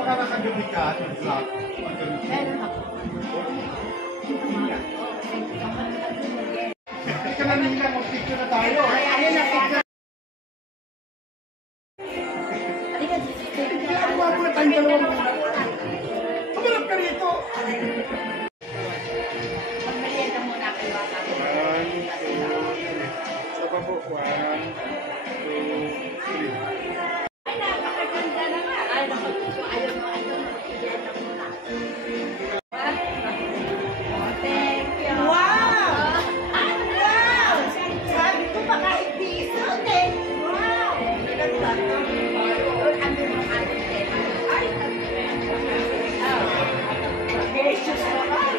Nakakagabi ka at vlog. Ika na nila, mag-picture na tayo. Ano na picture? Ano ba po na tayong dalawang muna? Kamalap ka rito. Magmalienta muna kayo. Sa pa po, 1, 2, 3. Ay, napakaganda naman. Ay, napakaganda. Ayaw mo, magmalienta muna. Thank you. Wow! Wow! Sabi ko baka ipiso din. Wow! Jesus naman.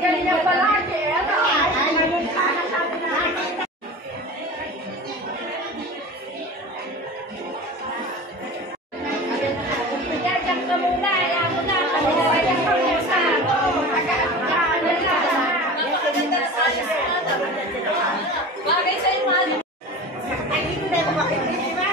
Ganyan palagi. Bagay sa'yo, mahal. Ay, hindi ko makikita.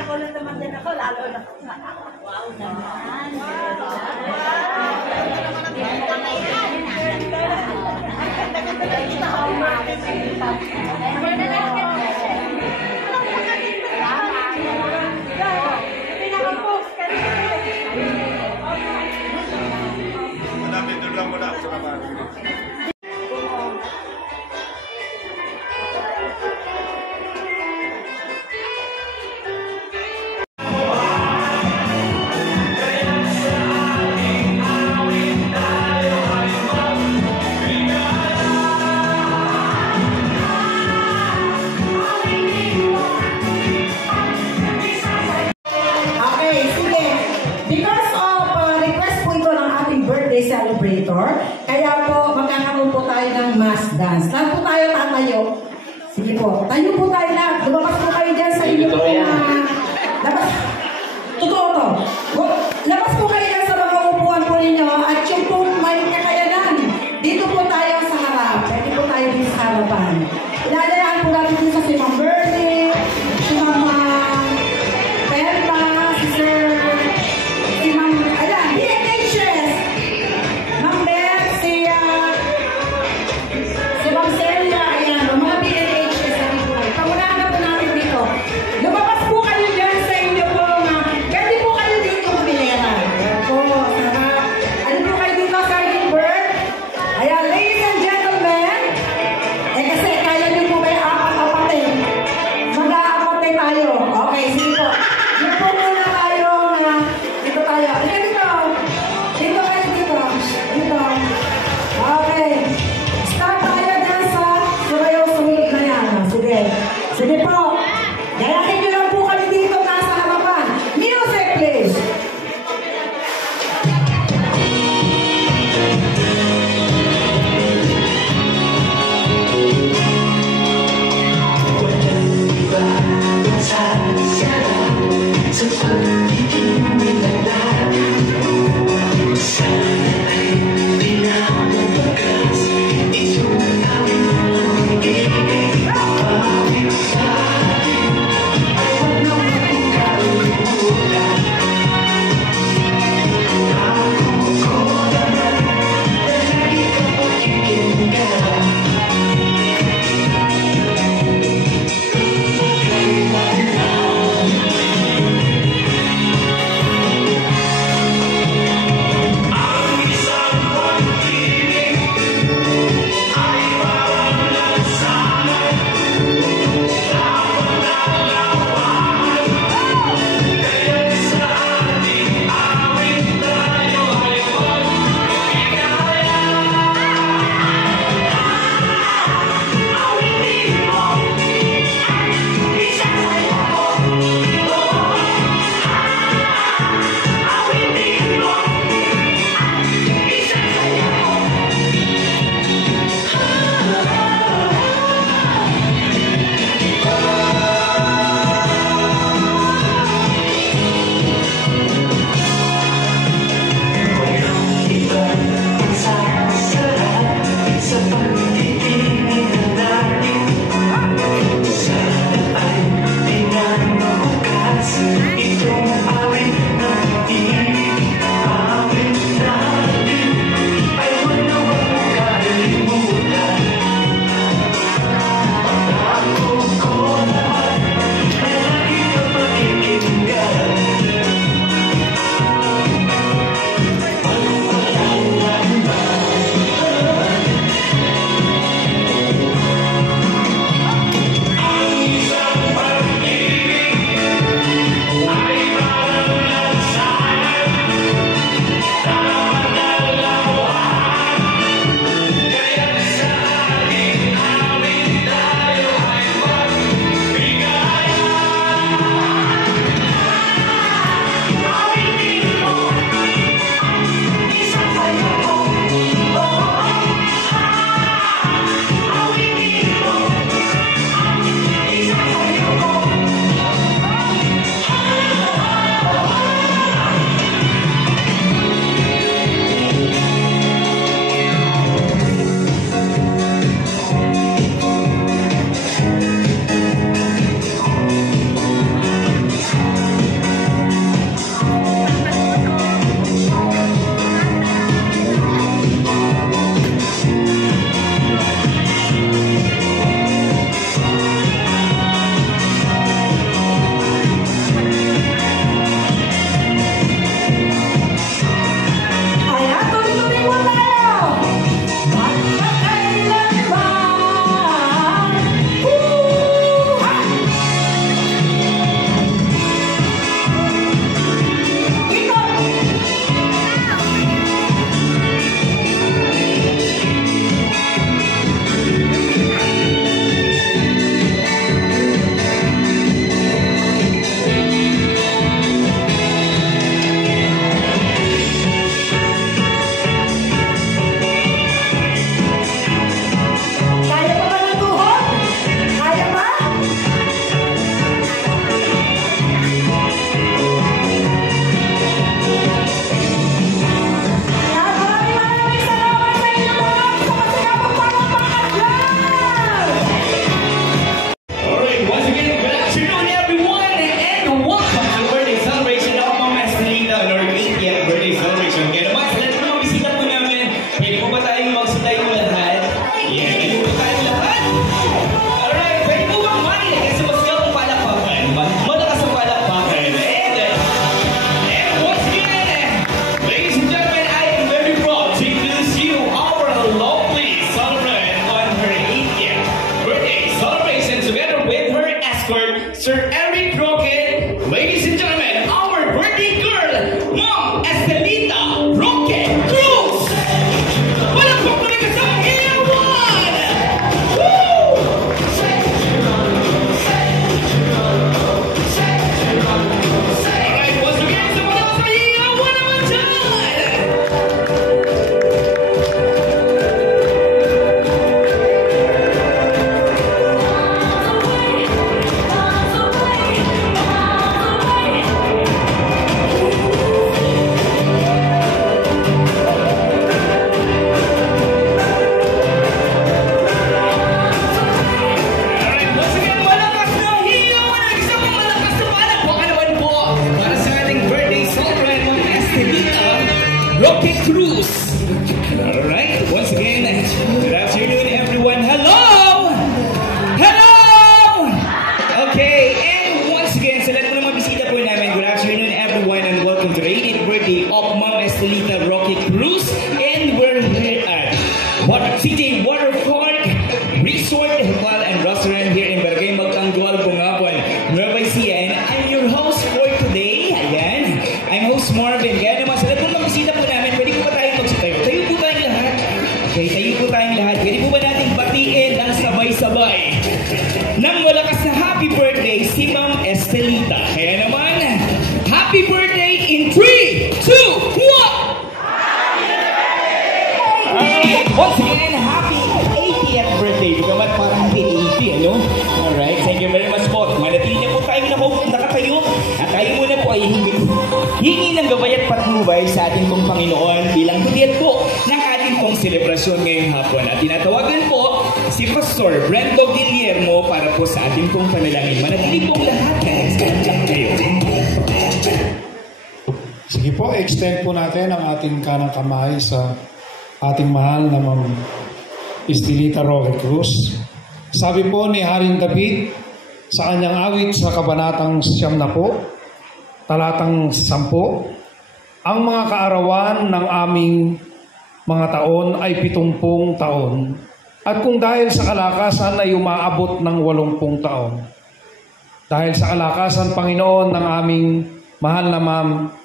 nagulat naman din ako, lalo na. Wow naman. Madami doon lang muna sa kapatid. Okay, sige. Because of request po ito ng ating birthday celebrator, kaya po magkakaroon po tayo ng mass dance. Lahat po tayo tatayo. Sige po, tayo po tayo lahat. Lumabas po kayo dyan sa inyo po na... Labas. Totoo to. Labas po kayo dyan sa mga upuan po ninyo at yung po may kakayanan. Dito po tayo sa harap. Pwede po tayo dito sa harapan. Ilalayaan po natin dito sa si Ma'am Bernie, si Ma'am Perla, si Sir, si Ma'am, ayan, BNHS, Ma'am Beth, si Ma'am Celia, ayan, mga BNHS na dito. Pangunahan na po natin dito. Lumabas po kayo dyan sa inyo po na, pwede po kayo dito kumilera. Ayan po, sarap. Ano po kayo dito sa Bird? Ayan, ladies and gentlemen, kasi kaya niyo po ba yung apat-apatin? Mag-aapatin tayo. Okay, sige po. Yan po muna tayo na dito tayo. Halika dito. Dito kayo dito. Dito. Okay. Start tayo dyan sa sumayaw-sumunod na yan. Sige. Sige po. Gayahin niyo lang po kami dito nasa harapan. Music, please. It's Lord, Sir Eric Roque. Ladies and gentlemen, our birthday girl, Mom Estelita Roque Cruz. Wala po po rin kasama Year 1! Woo! Alright, once again, someone else for Year 1 naman dyan! Alright, once again, malakas na hiyaw ng isang malakas na palakpakan naman po para sa ating birthday celebrant, Ma'am Estelita Roque Cruz. Alright, once again, good afternoon everyone. Hello! Hello! Okay, and once again, sa lahat po ng mga bisita po namin, good afternoon everyone and welcome to the 80th birthday of Ma'am Estelita Roque Cruz. And we're here at CJ Waterpark Resort, Hotel and Restaurant here in Barangay Magtanggol, Bungapuan, Nueva Ecija. And I'm your host for today. Ayan, I'm host Marvin. Kaya naman sa lahat po ng mga bisita po namin, pwede po ba tayong magsitayo? Tayo po tayong lahat. Okay, tayo po tayong lahat. Pwede po ba natin batiin ng sabay-sabay ng malakas na happy birthday si Ma'am Estelita? Kaya naman, happy birthday in 3, 2, 1! Alright, once again, happy 80th birthday. Bagamat parang hindi 80, ano? Alright, thank you very much po. Manatili na po tayo nakatayo at tayo muna po ay hingi ng gabay at patnubay sa ating pong Panginoon bilang hudiyat po ng ating pong selebrasyon ngayong hapon. At tinatawagan po si Pastor Brendo Guillermo para po sa ating pong panalangin. Manatili pong lahat ng kayo. Sige po, extend po natin ang ating kanang kamay sa ating mahal na Ma'am Estelita Roque Cruz. Sabi po ni Haring David sa kanyang awit sa kabanatang 10, talatang 10, ang mga kaarawan ng aming mga taon ay 70 taon. At kung dahil sa kalakasan ay umaabot ng 80 taon. Dahil sa kalakasan, Panginoon, ng aming mahal na Ma'am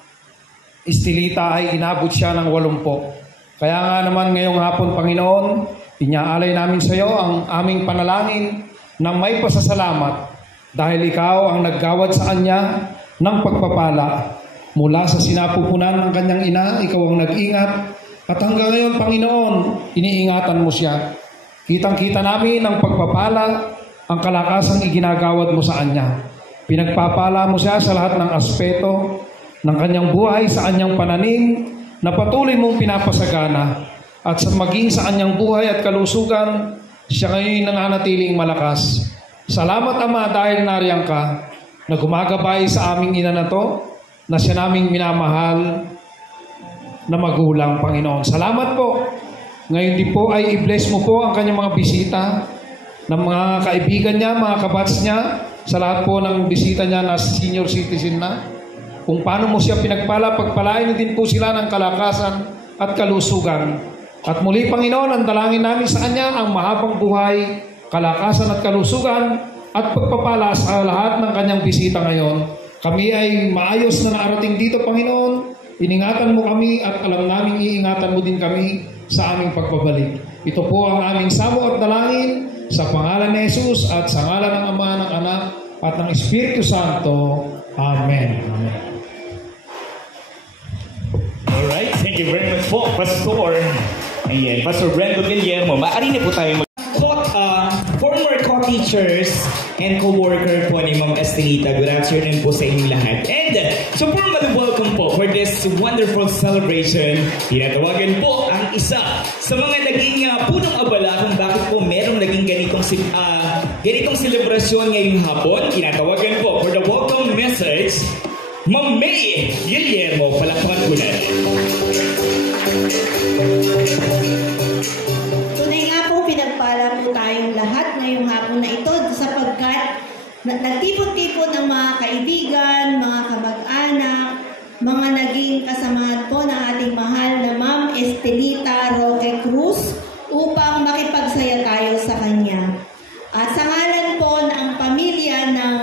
Estelita ay inabot siya ng 80. Kaya nga naman ngayong hapon, Panginoon, inyaalay namin sa iyo ang aming panalangin ng may pasasalamat dahil ikaw ang naggawad sa kanya ng pagpapala. Mula sa sinapupunan ng kanyang ina, ikaw ang nag-ingat at hanggang ngayon, Panginoon, iniingatan mo siya. Kitang-kita namin ang pagpapala, ang kalakasang iginagawad mo sa kanya. Pinagpapala mo siya sa lahat ng aspeto ng kanyang buhay, sa kanyang pananim, na patuloy mong pinapasagana at sa maging sa kanyang buhay at kalusugan, siya ngayon nananatiling malakas. Salamat, Ama, dahil nariyan ka na gumagabay sa aming ina na to, na siya naming minamahal na magulang, Panginoon. Salamat po. Ngayon din po ay i-bless mo po ang kanyang mga bisita, ng mga kaibigan niya, mga kabats niya, sa lahat po ng bisita niya na senior citizen na. Kung paano mo siya pinagpala, pagpalain din po sila ng kalakasan at kalusugan. At muli, Panginoon, ang dalangin namin sa Kanya ang mahabang buhay, kalakasan at kalusugan, at pagpapala sa lahat ng Kanyang bisita ngayon. Kami ay maayos na naarating dito, Panginoon. Iningatan mo kami at alam namin iingatan mo din kami sa aming pagpabalik. Ito po ang aming samo at dalangin sa pangalan ni Jesus at sa ngalan ng Ama, ng Anak, at ng Espiritu Santo. Amen. Amen. Alright, thank you very much po, Pastor. Ayan, Pastor Brendo Guillermo. Maaari na po tayo former co-teachers and co-worker po ni Ma'am Estelita. Good afternoon po sa inyong lahat. And so formally welcome po for this wonderful celebration. Tinatawagan po ang isa sa mga naging punong abala kung bakit po merong naging ganitong selebrasyon ngayong hapon. Tinatawagan po for the welcome message, Ma'am May Guillermo. Palakpakan po natin. Tunay nga po, pinagpala po tayong lahat ngayong hapon na ito sapagkat nagtipon-tipon ang mga kaibigan, mga kamag-anak, mga naging kasamahan po ng ating mahal na Ma'am Estelita Roque Cruz upang makipagsaya tayo sa kanya. At sa ngalan po ng pamilya ng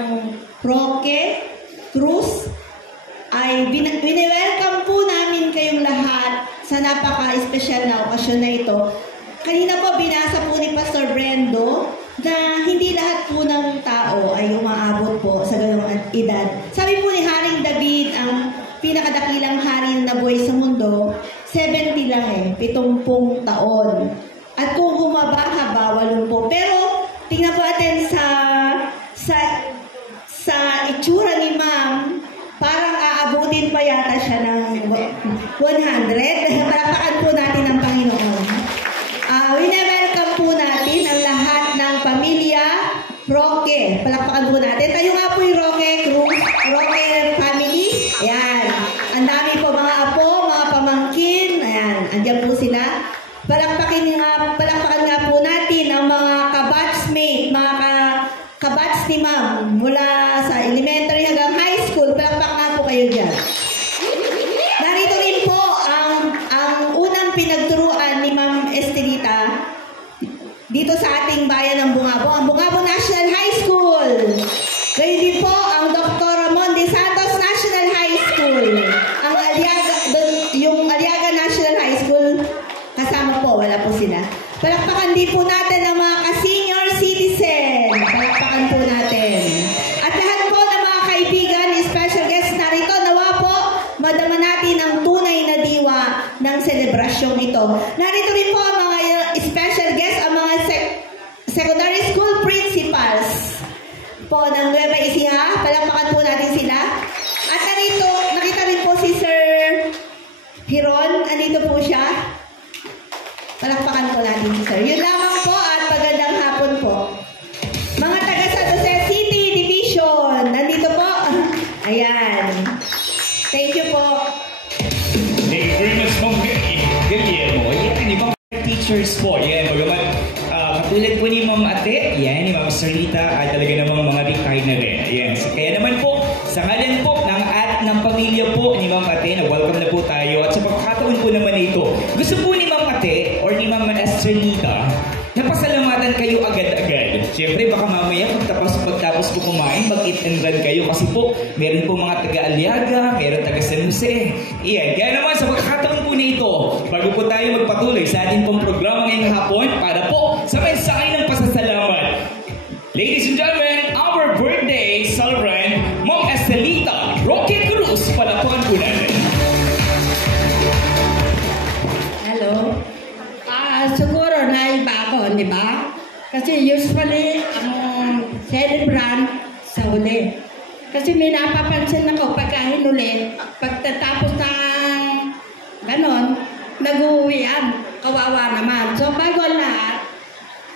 napaka-espesyal na okasyon na ito. Kanina po, binasa po ni Pastor Brendo na hindi lahat po ng tao ay umaabot po sa ganung edad. Sabi po ni Haring David, ang pinakadakilang hari na buhay sa mundo, 70 lang 70 taon. At kung humaba-haba, 80. Pero, tingnan po natin sa itsura ni Ma'am, parang aabutin pa yata siya ng 100. Palakpakan po natin ang Panginoon. Wine-welcome po natin ang lahat ng pamilya Roque. Palakpakan po natin. Tayo nga po yung Roque family. Ayan. Ang dami po mga apo, mga pamangkin. Ayan. Andiyan po sila. Palakpakan nga po natin ang mga kabatsmate, mga kabats ni Ma'am mula sa elementary hanggang high school. Palakpakan po kayo dyan. Narito rin po ang unang pinagturuan ni Ma'am Estelita dito sa ating bayan ng Bungabo, ang Bungabo National High School. Kayo din po ang Dr. Ramon de Santos National High School. Ang yung Aliaga National High School, kasama po, wala po sila. Palakpakan din po natin ang mga ka-senior citizen. Palakpakan po natin. At lahat po ng mga kaibigan, special guests narito, nawa po, madama natin ang tunay na diwa ng selebrasyong ito. Narito rin po ang mga special guests, ang mga secondary school principals po ng Nueva Ecija. Palakpakan po natin sila. At narito, nakita rin po si Sir Hiron. Andito po siya. Palakpakan po natin si Sir. Yun lamang po at magandang hapon po. Mga taga San Jose City Division. Nandito po. Ayan. Thank you po. Thank you very much, Ma'am Guillermo. Yan, di ba teachers po? Yan, bagamat katulad po ni Ma'am Ate, yan, ni Ma'am Sarita, ay talaga namang mga retired na rin. Ayan. Kaya naman po, sa ngalan po ng pamilya po ni Ma'am Ate, na-welcome na po tayo. At sa pagkakataon po naman na ito, gusto po ni Ma'am Ate or ni Ma'am Sarita, napasalamatan kayo agad-agad. Siyempre, baka mamaya pagtapos po kumain, mag-eat and run kayo kasi po, meron po mga taga-Aliaga, meron taga-San Jose. Iyan. Kaya naman, sa pagkakataon po na ito, bago po tayo magpatuloy sa ating pong programa ngayong hapon, para po sa mensahe ng pasasalamat. Ladies and gentlemen, our birthday celebrant, Ma'am Estelita Roque Cruz. Palakpakan po natin. Hello. Siguro naiba ako, di ba? Kasi usually, ang celebrant sa huli. Kasi may napapansin ako pagka hinuli, pagtatapos ng ganon, nag-uwian. Kawawa naman. So, bago lahat,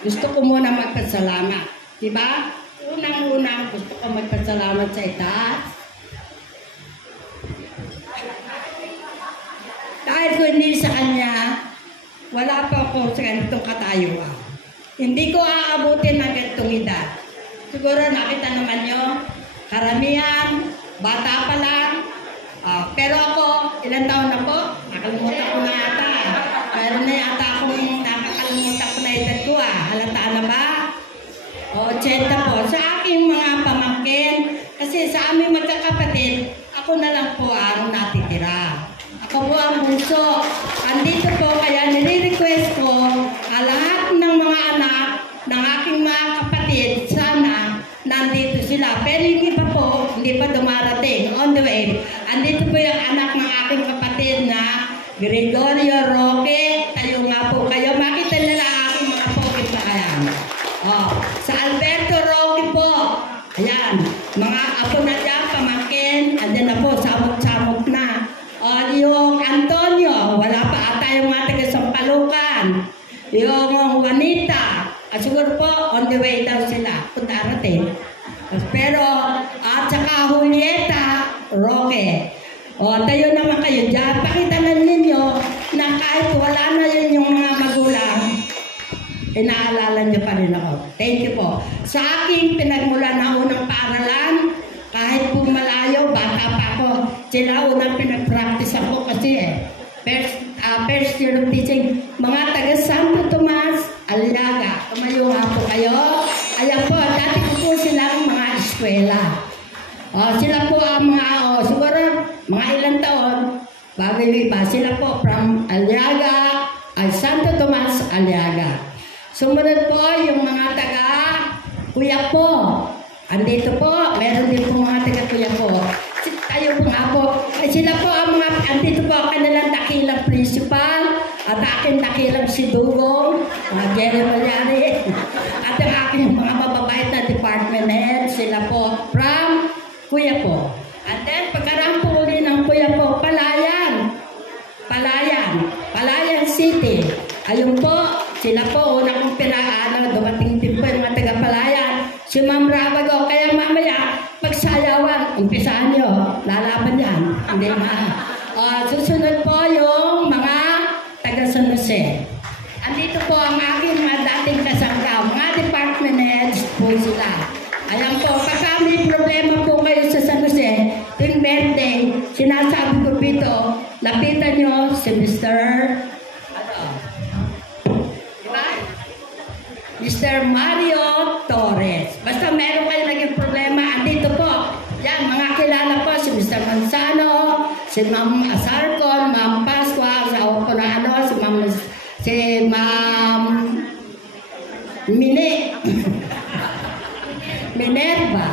gusto ko muna magpasalamat. Di ba? Unang-unang gusto ko magpasalamat sa itaas. Dahil kung hindi sa kanya, wala pa ako sa ganitong katayuan. Hindi ko aabutin ng ganitong edad. Siguro nakita naman nyo, karamihan, bata pa lang. Pero ako, ilang taon na po? Nakalimutan ko na yata. Pero na yata akong nakakalimutan ko na edad ko. Halataan na ba? 80 po. Sa aking mga pamangkin, kasi sa aming magkakapatid, ako na lang po ang natitira. Ako po ang bunso. Andito po, kaya nire-request ko lahat ng mga anak ng aking mga kapatid, sana nandito sila. Pero yung iba po, hindi pa dumarating. On the way. Andito po yung anak ng aking kapatid na Gregorio Roque. Tayo nga po kayo. Makita nila aking mga pokit pa kayan. Sa Alberto Roque po. Ayan. Mga apo na dyan, pamangkin. Andyan na po, samot-samot na. Yung Antonio, wala pa ata yung mga taga-Sampalukan. Yung Juanita, siguro po, on the way daw sila. Kung darating. Pero, at saka Julieta Roque. Tayo naman kayo dyan. Pakita na ninyo na kahit wala na yun yung mga magulang, inaalala niyo pa rin ako. Thank you po. Sa aking pinagmula na unang paaralan, kahit po malayo, bata pa ako, sila unang pinag-practice ako kasi first year of teaching, mga taga Santo Tomas, Aliaga. Tumayo nga po kayo. Ayan po, dati ko po silang mga eskwela. Sila po ang mga, siguro, mga ilang taon, bago yung iba, sila po from Aliaga, ay Santo Tomas, Aliaga. Sumunod po yung mga taga Kuya po. Andito po, meron din po mga taga Kuya po. Tayo po nga po. Ay sila po ang mga, andito po ang kanilang dakilang principal at aking dakilang si Dugong, mga Jerry Malyari, at ang aking mga mababait na department head, sila po from Kuya po. And then pagkaraan po uli ng Kuya po, Palayan City. Ayun po, sila po, una kong pinaano, dumating din po yung mga taga-Palayan. Si Ma'am Rabago, kaya mamaya, pagsayawan, umpisahan nyo, lalaban yan. Hindi susunod po yung mga taga-San Jose. Andito po ang aking mga dating kasangka, mga department heads po sila. Ayan po, pagka may problema po kayo sa San Jose, tuwing birthday, sinasabi ko dito, lapitan nyo si Mr. Mr. Mario Torres. Basta meron kayo naging problema, andito po. Yan, mga kilala po, si Mr. Manzano, si Ma'am Asarcon, Ma'am Pasqua, sa Oponano, si Ma'am Minerva.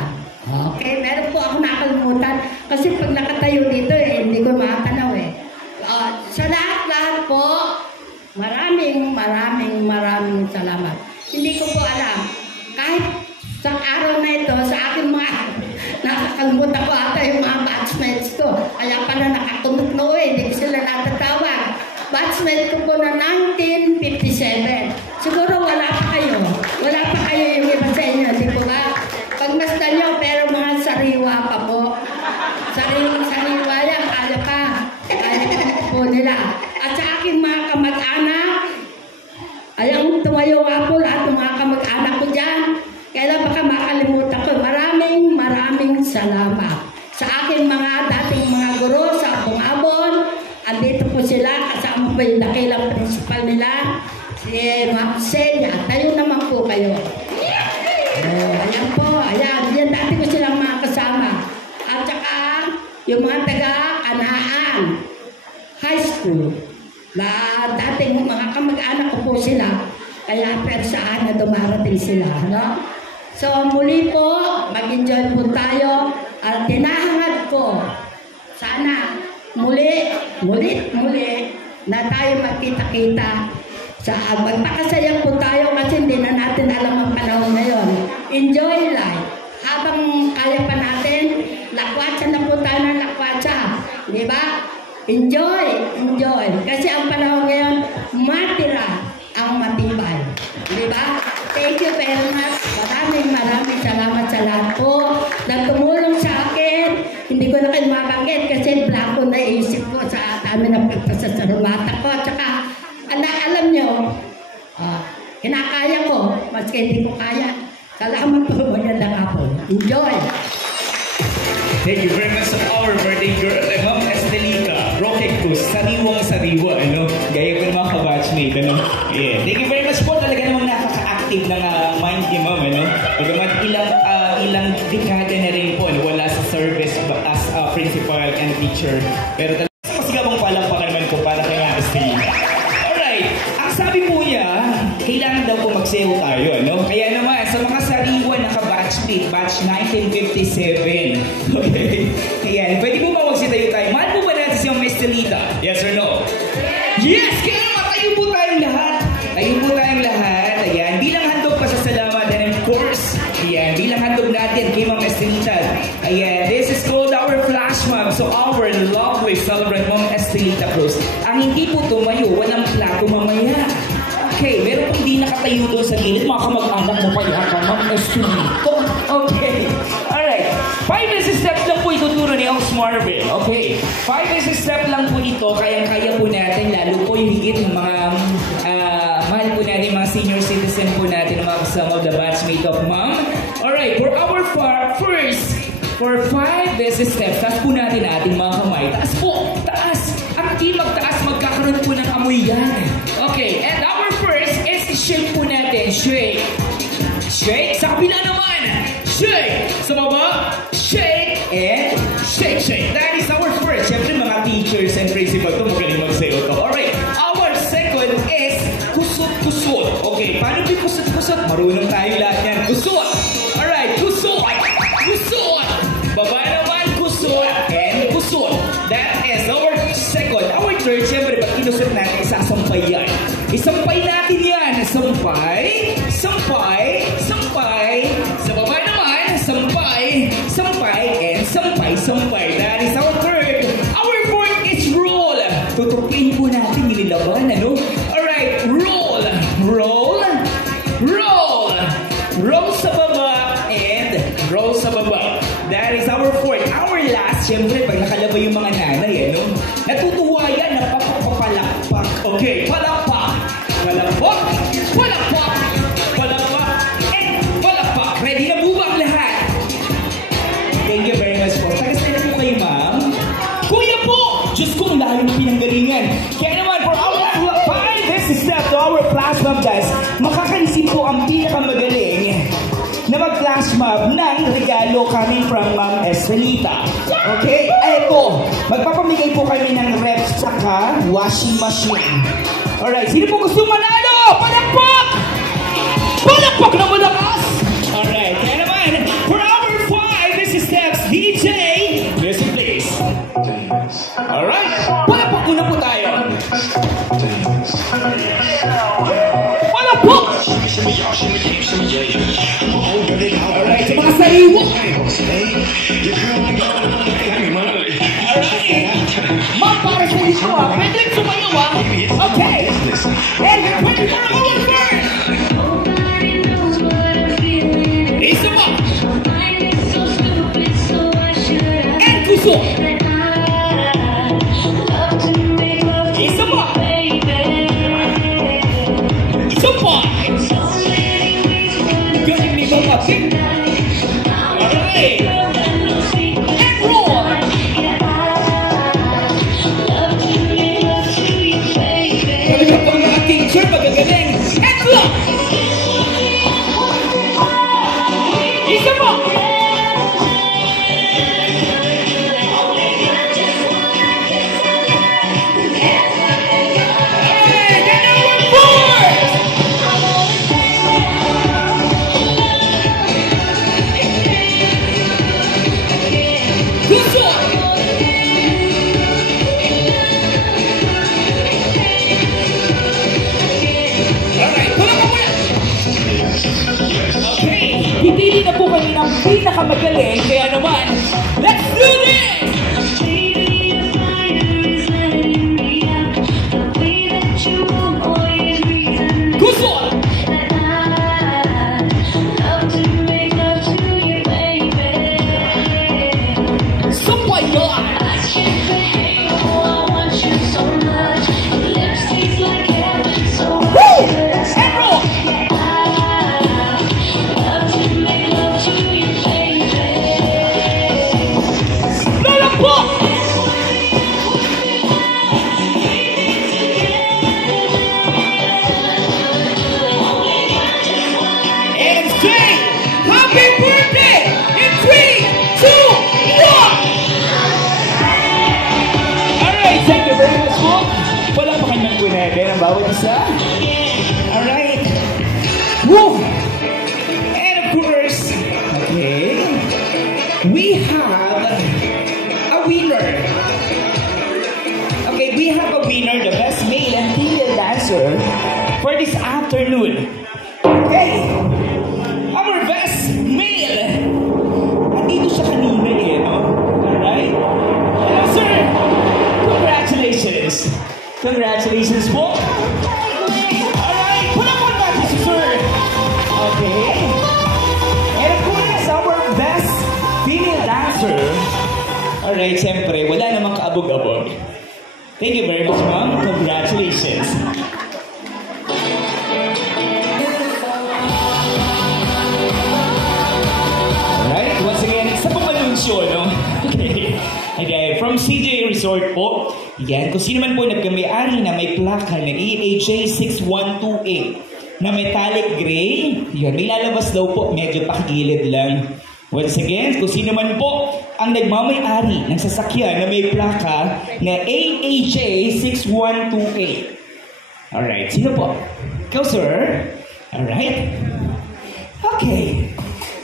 Okay, meron po ako nakalimutan. Kasi pag nakatayo dito, hindi ko makatanaw sa lahat po, maraming salamat. Hindi ko po alam. Kahit sa araw na ito, sa aking mga nakakalimutan ko ata yung mga batchmates ko. Kaya pala nakatunok na hindi ko sila natatawag. Batchmate ko po na 1957. Siguro wala pa kayo. Wala pa kayo yung iba sa inyo, di po ba? Pagmasdan nyo, pero mga sariwa pa po. Sariwa yan, kaya pa. Kaya po nila. At sa aking mga kamag-anak, ayang tumayo nga po lahat ng mga kamag-anak ko dyan. Kailan baka makalimutan ko. Maraming salamat. Sa aking mga dating mga guro sa Abong-Abon, andito po sila. Kasama po yung dakilang principal nila, si Ma'am Celia. Tayo naman po kayo. Ayan po. Ayan. Yan dati ko silang mga kasama. At saka yung mga taga-Anaan High School. Dating mga kamag-anak ko po sila, kaya persaan na dumarating sila, no? So muli po, mag-enjoy po tayo at tinahangad ko, sana muli na tayo magkita-kita sa magpakasaya po tayo kasi hindi na natin alam ang panahon ngayon. Enjoy life. Habang kaya pa natin, lakwatsa na po tayo ng lakwatsa, di ba? Enjoy. Kasi ang panahon ngayon, matira ang matibay. Di ba? Thank you very much. Maraming salamat sa lahat po na tumulong sa akin. Hindi ko na kayo mabanggit kasi blanco na isip ko sa dami ng pagpasasarumata ko. Tsaka, alam nyo, kinakaya ko, maski hindi ko kaya. Salamat po, magandang hapon. Enjoy! Thank you very much sa our birthday girl, Ma'am Estelita Roque Cruz. Sariwa, ano? Gaya ko ng mga kabatchmate, ano? Yeah. Thank you very much po. Talaga namang nakaka-active ng mind ni Ma'am, ano? Bagamat ilang dekada na rin po, ano? Wala sa service as principal and teacher. Pero talaga, masigabang palampakan naman ko para kay Ma'am Estelita. Alright, ang sabi po niya, kailangan daw po magsayaw tayo, ano? Kaya naman, sa mga sariwa na kabatchmate, batch 1957. Okay? Ayan, pwede po ba magsitayo tayo? Mahal po ba natin si Ma'am Estelita? Yes or no? Yes! Kaya naman, tayo po tayong lahat. Ayan, bilang handog pa sa salamat. And of course, ayan, bilang handog natin kay Ma'am Estelita. Ayan, this is called our flash mob. So our lovely celebrant Ma'am Estelita Cruz. Ang hindi po tumayo, walang plato mamaya. Okay, meron pong hindi nakatayo doon sa gilid. Mga kamag-anak mo pa yata, Ma'am Estelita. Okay, alright. 5 easy steps lang po ituturo ni Ox Marvin. Okay, 5 easy steps lang po ito. Kaya po natin, lalo po yung higit ng mga mahal po natin, mga senior citizen po natin, mga kasama the batchmate of Ma'am. Alright, for our first, for 5 easy steps, taas po natin ating mga kamay. Taas po, taas. At di magtaas, magkakaroon po ng amoy yan. Okay, and our first is shake po natin. Shake. Shake. Sa kabila naman. Shake. Sa baba. Shake. And shake. That is our first. Siyempre mga teachers and principals. That is our fourth. Our last, syempre, pag nakalaba yung mga nanay, no? Natutuwa yan, napapapalakpak. Okay, palakpak. Palakpak, palakpak, palakpak, and palakpak. Ready na po ba ang lahat? Thank you very much po. Tagas-tagas po kayo, ma'am. Kuya po! Diyos ko, lahat yung pinanggalingan. Kaya naman, for our this step to our flash mob test, makakaisip po ang pinakamagaling na mag-flash mob ng regalo coming from Ma'am Estelita. Okay? Eto, magpapamigay po kami ng ref saka washing machine. Alright, sino po gusto manalo? Palakpak! Palakpak na malakas! Alright, kaya naman, for our 5, this is steps, DJ, music please. Alright, palakpak muna po tayo. Palakpak! Alright, sa mga sariwa. Alright. Ma'am, para sa inyo pwede rin sumayaw Okay. And we're ready for our turn. Isa mo. And kuso. Isa mo. Isa mo. Galing ni Mama Pink. Alright. And roll. Talaga pang mga teacher, magagaling. And look. Isa mo. Alright, and number 4. Good one. Alright, tulong mo muna. Okay, pipili na po kami ng pinakamagaling, kaya naman, let's do this! Good one. Somebody God. Woo! And roll. Lalakpak! And sing happy birthday in 3, 2, 1! Alright, thank you very much po. Wala pa kanyang kunebe ng bawat isa. Alright. Woo! And of course, okay, we have a winner. Okay, we have a winner, the best male and female dancer for this afternoon. Okay, our best male. Nandito siya kanina eh, no? Alright? Hello, sir! Congratulations! Congratulations po! Alright, put up one natin si sir! Okay. And of course, our best female dancer. Alright, siyempre, wala namang kaabog-abog. Thank you very much, ma'am. Congratulations. Alright, once again, isa pong anunsyo, no? Okay. Okay, from CJ Resort po. Yan, kung sino man po nagkamay-ari na may plaka na EAJ 6128 na metallic gray, yun, may lalabas daw po, medyo pakigilid lang. Once again, kung sino man po ang nagmamay-ari ng sasakyan na may plaka na AAJ 6128. Alright, sino po? Ikaw, sir? Alright. Okay.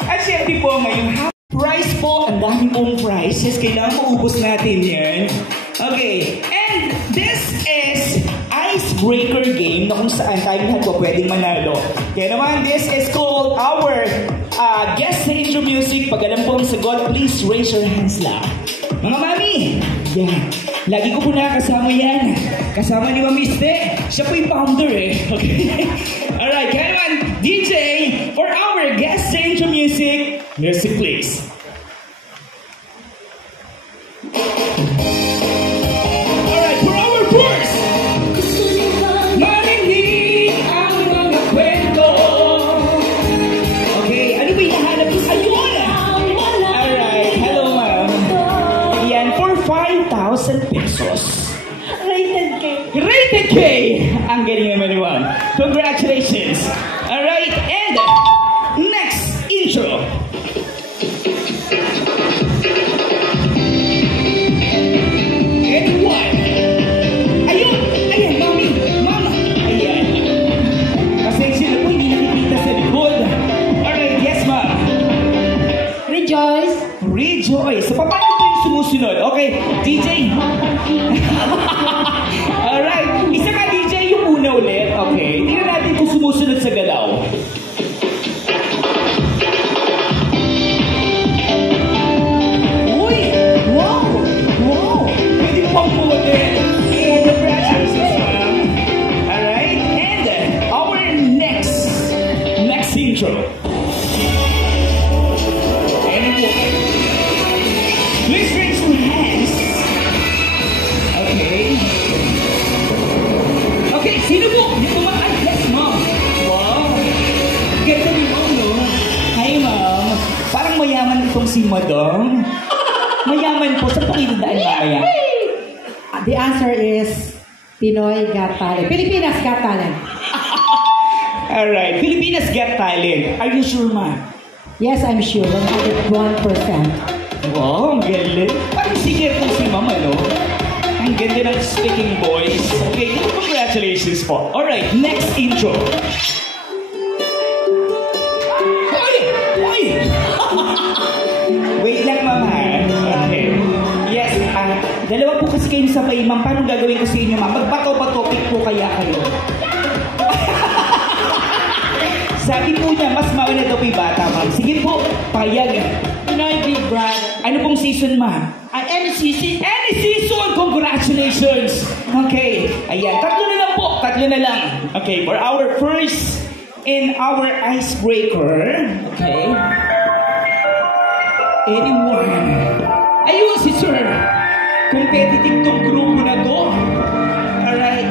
At syempre po ngayon, price po, ang dami pong prizes. Kailangan maubos natin yan. Okay. And this is icebreaker game na kung saan tayo lahat po pwedeng manalo. Kaya naman, this is called our guest sa intro music. Pag alam po ang sagot, please raise your hands lang. Mga mami, yan. Lagi ko po nakakasama yan. Kasama ni Mami Ste. Siya po yung founder eh. Okay. Alright, kaya naman, DJ, for our guest sa intro music, please. pesos. Rated K. Rated K! Ang galing naman naman. Congratulations! Alright, and next intro. Anyone? Ayun! Ayan, mami! Mama! Ayan. Pasensya na po, hindi nakikita sa likod. Alright, yes ma'am. Rejoice. Rejoice. So, paano po yung sumusunod? Okay, DJ. Alright. Isa ka, DJ, yung una ulit. Okay. Tingnan natin kung sumusunod sa galaw. Uy! Wow! Wow! Pwede pang model. Congratulations, ma'am. Alright. And our next intro. Please raise your hands. Okay. Okay, sino po? Yung mga, ay, yes, ma'am. Wow. Ganda ni ma'am, no? Hi, ma'am. Parang mayaman itong si madam. Mayaman po. Saan po kayo dadaan mamaya? The answer is Pinoy Got Talent. Pilipinas Got Talent. Alright. Pilipinas Got Talent. Are you sure, ma'am? Yes, I'm sure. 101%. Wow, ang galing. Parang singer po si mama, no? Ang ganda ng speaking voice. Okay, congratulations po. Alright, next intro. Hoy! Hoy! Wait lang, mama. Okay. Yes, dalawa po kasi kayo sabay, ma'am. Paano gagawin ko sa inyo, ma'am? Magbato-topic po kaya kayo. Sabi po niya, mas mauna daw po yung bata, ma'am. Sige po, payag. Pinoy Big Brother. Ano pong season, ma'am? Any season? Any season! Congratulations! Okay. Ayan. Tatlo na lang po. Tatlo na lang. Okay. For our first and our icebreaker. Okay. Anyone? Ayun si Sir. Competitive tong grupo na to. Alright.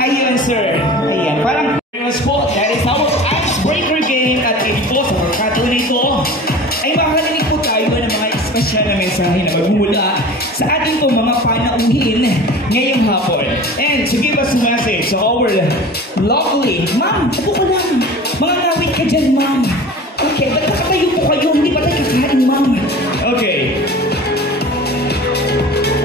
Ayun, Sir. Ayan. Parang po. That is our icebreaker game. At ito po sa pagkataon nito ay makakarinig po tayo ng mga espesyal na mensahe na magmumula sa ating po mga panauhin ngayong hapon. And to give us a message to our lovely, ma'am, upo ka lang. Mga ngawit ka dyan, ma'am. Okay, ba't nakatayo po kayo? Hindi ba tayo kakain, ma'am? Okay.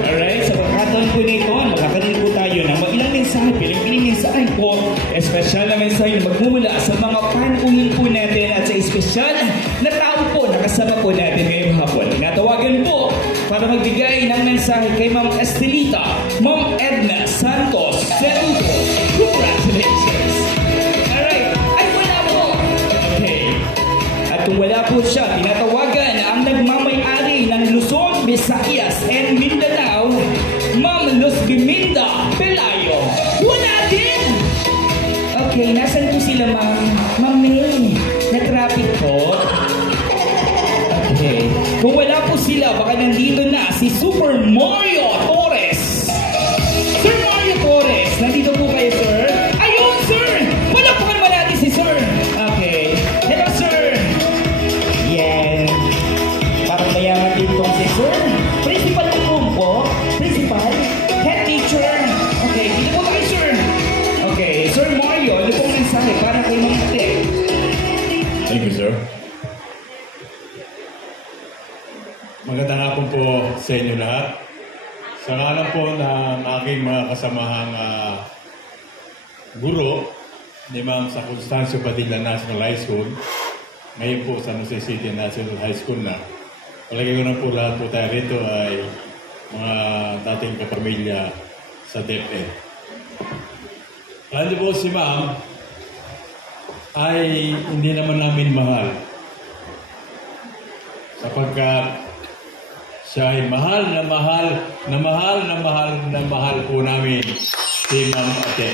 Alright, sa pagkataon po nito, makakarinig po tayo ng mga ilang mensahe, piling mensahe po, espesyal na mensahe na magmumula sa mga panauhin po natin at sa espesyal na tao po nakasama po natin ngayong hapon. Natawagan po para magbigay ng mensahe kay Ma'am Estelita, Ma'am Edna Santos Ceruto. Congratulations! Alright, ay wala po! Okay. At kung wala po siya, tinatawagan ang nagmamay-ari ng Luzon, Visayas, and Mindanao, Ma'am Luz Biminda Pelayo. Wala din! Okay, nasan po sila, Ma'am? Ma'am May, na-traffic po. Okay. Kung wala po sila, baka nandito na si Super Mario Torres. Sir Mario Torres, nandito po kayo, sir? Ayun, sir! Palakpakan ba natin si sir? Okay. Hello, sir! Yeah. Parang mayaman din itong si sir. Principal po. Principal? Head teacher. Okay, dito po kayo, sir. Okay, Sir Mario, ano pong mensahe para kay Ma'am Ate? Thank you, sir. Magandang hapon po sa inyo lahat. Sa ngalan po ng aking mga kasamahang guro ni Ma'am sa Constancio Padilla National High School, ngayon po sa San Jose City National High School na. Palagay ko na po lahat po tayo rito ay mga dating kapamilya sa DepEd. Alam po si Ma'am ay hindi naman namin mahal sapagkat siya ay mahal na mahal na mahal na mahal na mahal po namin si Ma'am Ate.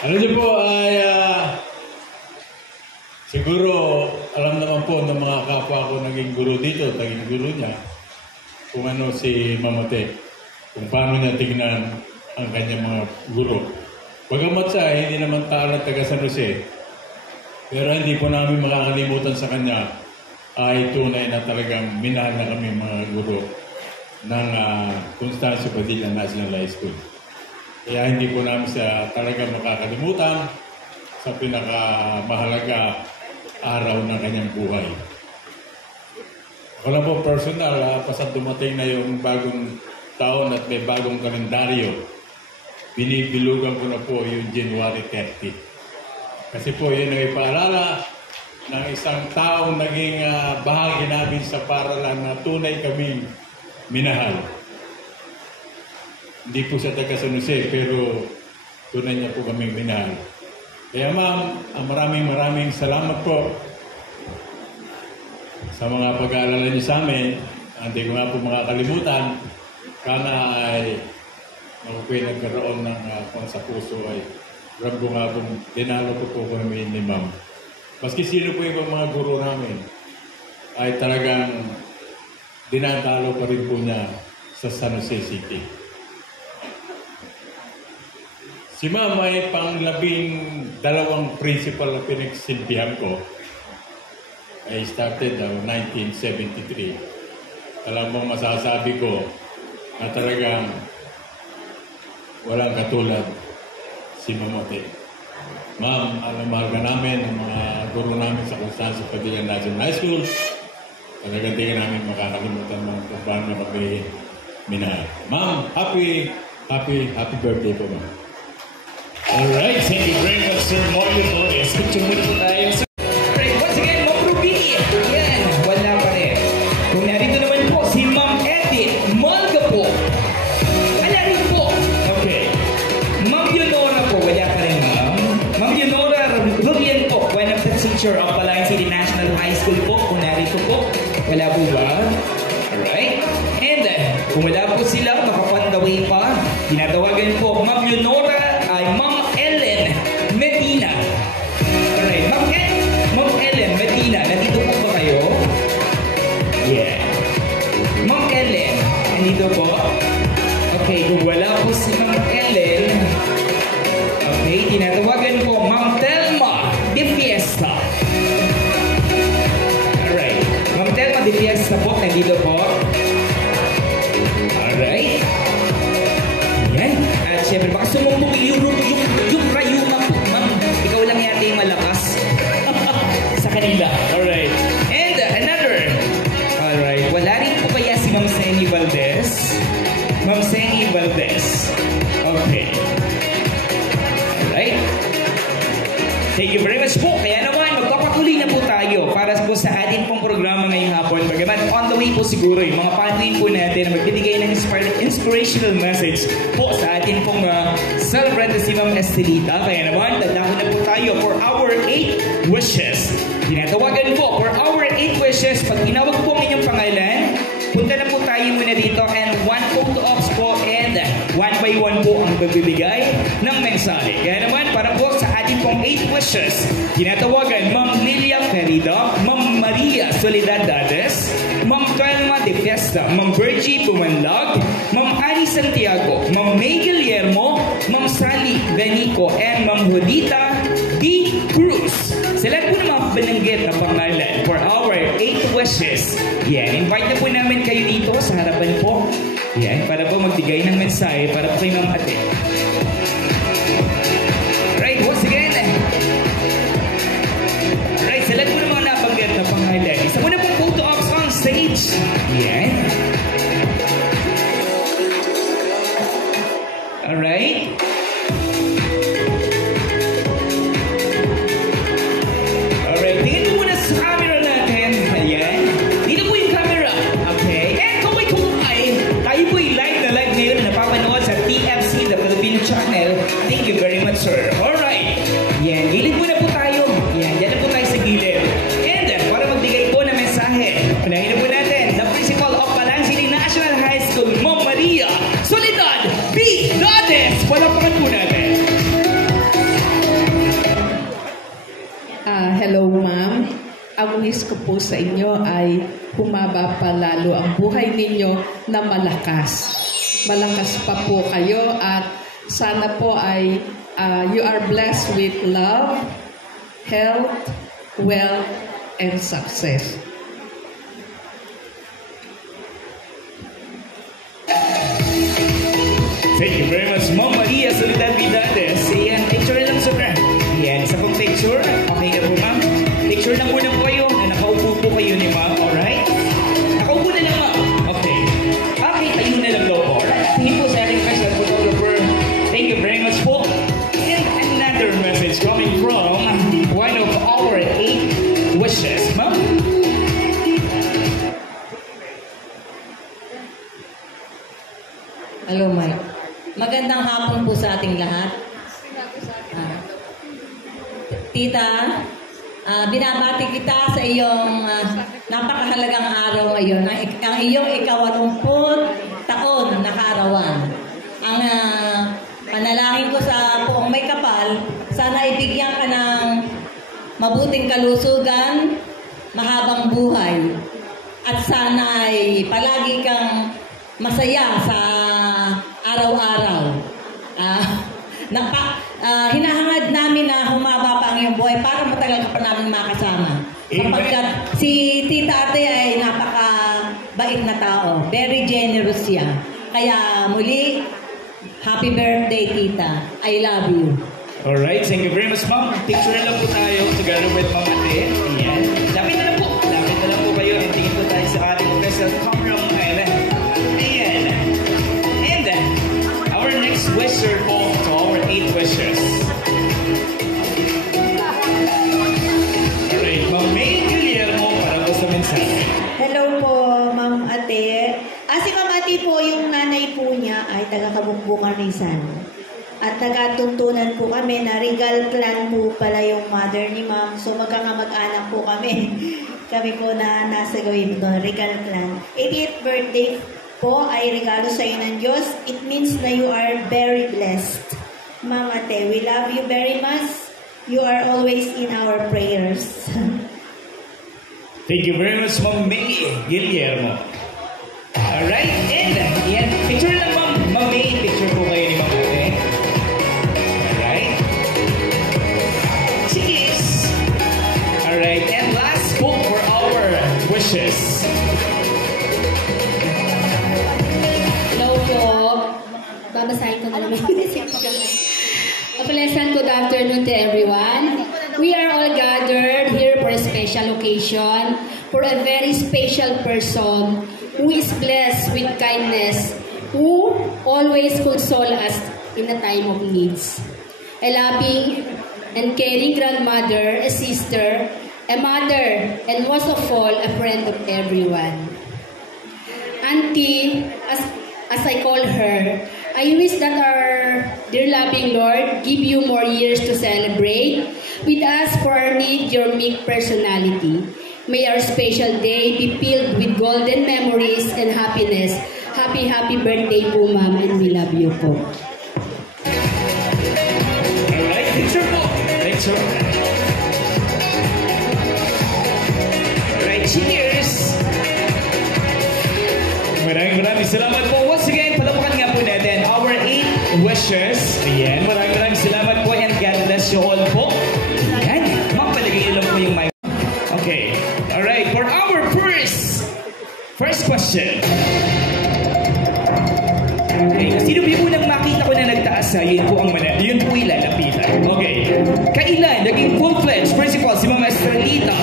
Alam niyo po ay siguro alam naman po ng mga kapwa ko naging guro dito, naging guro niya kung ano si Ma'am Ate, kung paano niya tignan ang kanyang mga guro. Bagamat siya, hindi naman talang taga San Jose, pero hindi po namin makakalimutan sa kanya ay tunay na talagang minahal na kami mga guro. ng Constancio Padilla National High School. Kaya hindi po namin siya talaga makakalimutan sa pinakamahalaga araw ng kanyang buhay. Ako lang po personal, pasat dumating na yung bagong taon at may bagong kalendaryo, binibilugan ko na po yung January 30. Kasi po yun ay paalala ng isang taong naging bahagi namin sa paralan na tunay kaming minahal. Hindi po siya taga San Jose, pero tunay niya po kaming minahal. Kaya ma'am, maraming salamat po sa mga pag-aalala niyo sa amin. Hindi ko nga po makakalimutan. Kana ay makukuha nagkaroon ng sa puso ay rambo nga pong dinalo ko po kami ni ma'am. Maski sino po yung mga guro namin, ay talagang dinatalo pa rin po niya sa San Jose City. Si ma'am ay pang-12 principal na pinagsilbihan ko. I started 1973. Alam mo, masasabi ko na talagang walang katulad si Mamote. Ma'am, mahal ka namin ang mga guro namin sa Constancio Padilla National High School. Talagang di ka namin makakalimutan ng kung paano kami minahal. Ma'am, happy birthday po, ma'am. Alright, thank you very much, Sir Mario Torres. Picture muna po tayo, sir. Alright, once again, Ma'am Ruby. Yan, wala pa rin. Kung narito naman po, si Ma'am Edith Malga po. Wala rin po. Okay. Ma'am Yonora po, wala pa rin, ma'am. Ma'am Yonora Rubian po, one of the teacher of Palayan City National High School po. Kung narito po, wala po ba? Alright. And kung wala po sila, makapandaway pa, tinatawagan po, Ma'am Yonora ay Ma'am Ellen Medina. Alright, Ma'am Ellen Medina, nandito po ba kayo? Yeah. Ma'am Ellen, nandito po? Okay, kung wala po si Ma'am Ellen, okay, tinatawagan po Ma'am Telma de Fiesta. Alright, Ma'am Telma de Fiesta po, nandito po? Alright. Yan. At syempre, baka sumumbong yung rayuma po, ma'am. Ikaw lang yata yung malakas sa kanila. Alright. And another. Alright. Wala rin po kaya si Ma'am Seni Valdez? Ma'am Seni Valdez. Okay. Alright. Thank you very much po. Kaya naman, magpapatuloy na po tayo para po sa ating pong programa ngayong hapon. Bagaman, on the way po siguro yung mga panuin po natin na magbibigay ng inspirational message po sa ating pong celebrant na si Ma'am Estelita. Kaya naman, dadako na po tayo for our 8 wishes. Tinatawagan po for our 8 wishes. Pag tinawag po ang inyong pangalan, punta na po tayo muna dito and one photo ops po and one by one po ang pagbibigay ng mensahe. Kaya naman, para po sa ating pong 8 wishes, tinatawagan Ma'am Lilia Ferida, Ma'am Maria Soledad Dades, Ma'am Telma de Fiesta, Ma'am Virgie Bumanlag, Ma'am Ani Santiago, Ma'am May Guillermo, Ma'am Sally Benico, and Ma'am Judita D. Cruz. Sila po na mga binanggit na pangalan for our 8 wishes. Yan, invite na po namin kayo dito sa harapan po. Yan, para po magbigay ng mensahe para po kay Ma'am Ate. Right, once again. Right, sila po na mga nabanggit na pangalan. Isa mo na po photo ops on stage. Yan. Alright. Alright, tingin mo muna sa camera natin. Ayan. Dito po yung camera. Okay. And kung tayo po yung live na live ngayon na napapanood sa TFC, the Filipino Channel. Thank you very much, sir. Alright. Yan. Gilid muna po tayo. Yan. Yan na po tayo sa gilid. And para magbigay po ng mensahe, unahin na po natin the principal of Palayan City National High School, Ma'am Maria Soledad B. Dades. Palapakan po natin. Hello, ma'am. Ang wish ko po sa inyo ay humaba pa lalo ang buhay ninyo na malakas. Malakas pa po kayo at sana po ay you are blessed with love, health, wealth, and success. navidades. Ayan, picture lang sobra. Ayan, isa pong picture. Okay na po, ma'am. Picture lang muna po kayo na nakaupo po kayo ni ma'am. Alright? Nakaupo na lang, ma'am. Okay. Okay, tayo na lang daw po. Tingin po sa ating special photographer. Thank you very much po. And another message coming from one of our 8 wishes. Ma'am? Hello, Mike. Magandang hapon po sa ating lahat. Tita, binabati kita sa iyong napakahalagang araw ngayon. Ang iyong ika-80 taon na kaarawan. Ang panalangin ko sa Poong May Kapal, sana ibigyan ka ng mabuting kalusugan, mahabang buhay. At sana ay palagi kang masaya sa araw-araw. Hinahangad namin na humaba pa ang iyong buhay para matagal ka pa namin makasama. Sapagkat si Tita Ate ay napaka-bait na tao. Very generous siya. Kaya muli, happy birthday, Tita. I love you. Alright, thank you very much, ma'am. Picture lang po tayo together with Ma'am Ate. Ayan. Lapit na lang po. Lapit na lang po kayo. Tingin po tayo sa ating special camera ngayon. Ayan. And our next wisher po to our 8 wishes. Alright, Ma'am May Guillermo para po sa mensahe. Hello po, Ma'am Ate. Si Ma'am Ate po, yung nanay po niya ay taga-Kabugbungan Rizal. At taga-tuntunan po kami na Regal clan po pala yung mother ni Ma'am. So magkakamag-anak po kami. Kami po na nasa gawin doon, Regal clan. 80th birthday po ay regalo sa iyo ng Diyos. It means na you are very blessed. Ma'am Ate, we love you very much. You are always in our prayers. Thank you very much, Ma'am May Guillermo. Alright, and yan, picture lang, Ma'am May. Picture po kayo ni Ma'am Ate. Alright. Cheers. Alright, and last book for our wishes. Hello po. Babasahin ko na lang. A pleasant good afternoon to everyone. We are all gathered here for a special occasion, for a very special person who is blessed with kindness, who always console us in a time of needs. A loving and caring grandmother, a sister, a mother, and most of all, a friend of everyone. Auntie, as I call her, I wish that our dear loving Lord give you more years to celebrate with us for our need, your meek personality. May our special day be filled with golden memories and happiness. Happy, happy birthday po, Ma'am, and we love you po. Alright, picture po. Picture. Alright, cheers. Maraming salamat po. Once again, palapakan nga po natin our 8 wishes. Ayan, maraming salamat po and God bless you all po. Ayan, magpalagay lang po yung mic. Okay, alright, for our first question. Okay, sino po nang makita ko na nagtaas ha, yun po yung lalapitan. Okay, kailan naging full-fledged principal si Ma'am Estelita?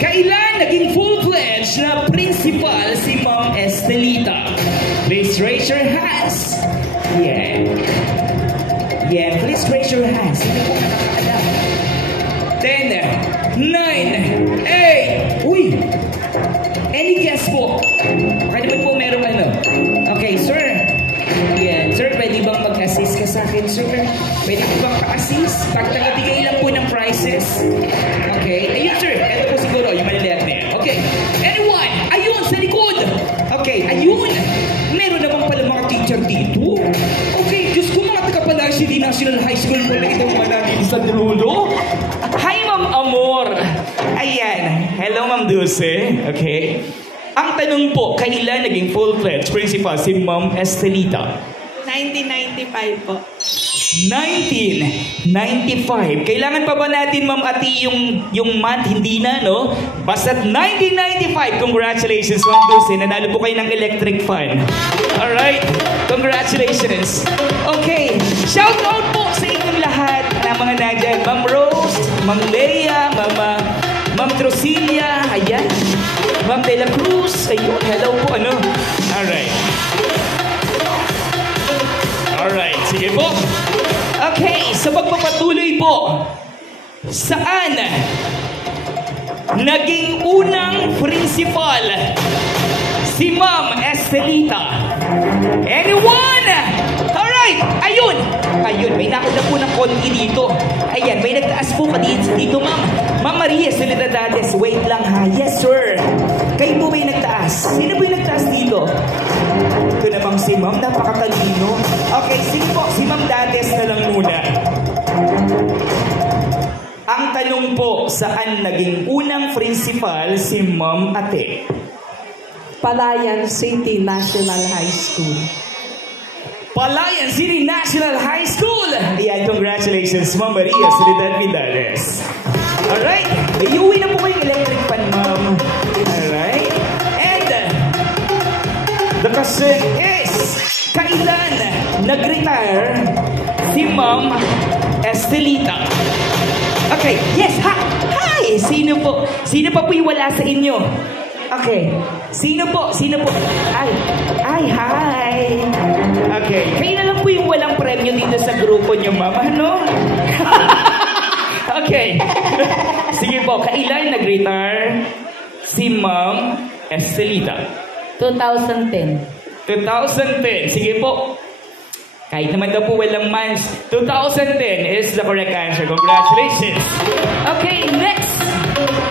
Kailan naging full-fledged na principal si Ma'am Estelita? Please raise your hands. Yeah. Yeah, please raise your hands. Sino po nakakaalam? 10, 9, 8, uy! Any guess po? Kaya naman po merong ano. Okay, sir. Yeah, sir, pwede bang mag-assist ka sa akin, sir? Pwede po bang ka-assist? Pagtagabigay lang po ng prizes. Okay, ayun, sir. Ito po siguro, yung maliliit na yan. Okay, anyone? Ayun, sa likod! Okay, ayun! Meron naman pala mga teacher dito. Okay, Diyos ko, mga taga-Palacio National High School po na itong managin sa Drulo. Hi, Ma'am Amor! Ayan. Hello, Ma'am Dulce. Okay. Ang tanong po, kailan naging full-fledged principal si Ma'am Estelita? 1995 po. 1995. Kailangan pa ba natin, Ma'am Ati, yung month? Hindi na, no? Basta't 1995. Congratulations, Ma'am Dulce. Nanalo po kayo ng electric fan. Alright? Congratulations. Okay. Shout out po sa inyong lahat na mga nandyan. Ma'am Rose, Ma'am Leia, Ma'am Trocilia, ayan. Ma'am De La Cruz, ayun. Hello po, ano? Alright. Alright, sige po. Okay, sa pagpapatuloy po, saan naging unang principal si Ma'am Estelita? Anyone? Alright, ayun. Ayun, may nakita po ng konti dito. Ayan, may nagtaas po ka dito, Ma'am. Ma'am Maria Soledadades, wait lang ha. Yes, sir. Kayo po may nagtaas. Sino po yung nagtaas dito? Ito namang si Ma'am, napakatalino. Okay, sige po, si Ma'am Dades na lang muna. Ang tanong po, saan naging unang principal si Ma'am Ate? Palayan City National High School. Palayan City National High School! Ayan, congratulations, Ma'am Maria Soledad Vidales. Alright, iuwi na po kayong electric fan, Ma'am. Alright, and the question is, kailan nag-retire si Ma'am Estelita? Okay, yes, hi! Sino po? Sino pa po yung wala sa inyo? Okay, sino po? Ay, hi! Okay, kayo na lang po yung walang premyo dito sa grupo niyo, Ma'am, ano? Okay, sige po, kailan nag-retire si Ma'am Estelita? 2010. 2010. Sige po. Kahit naman daw po walang months, 2010 is the correct answer. Congratulations. Okay, next.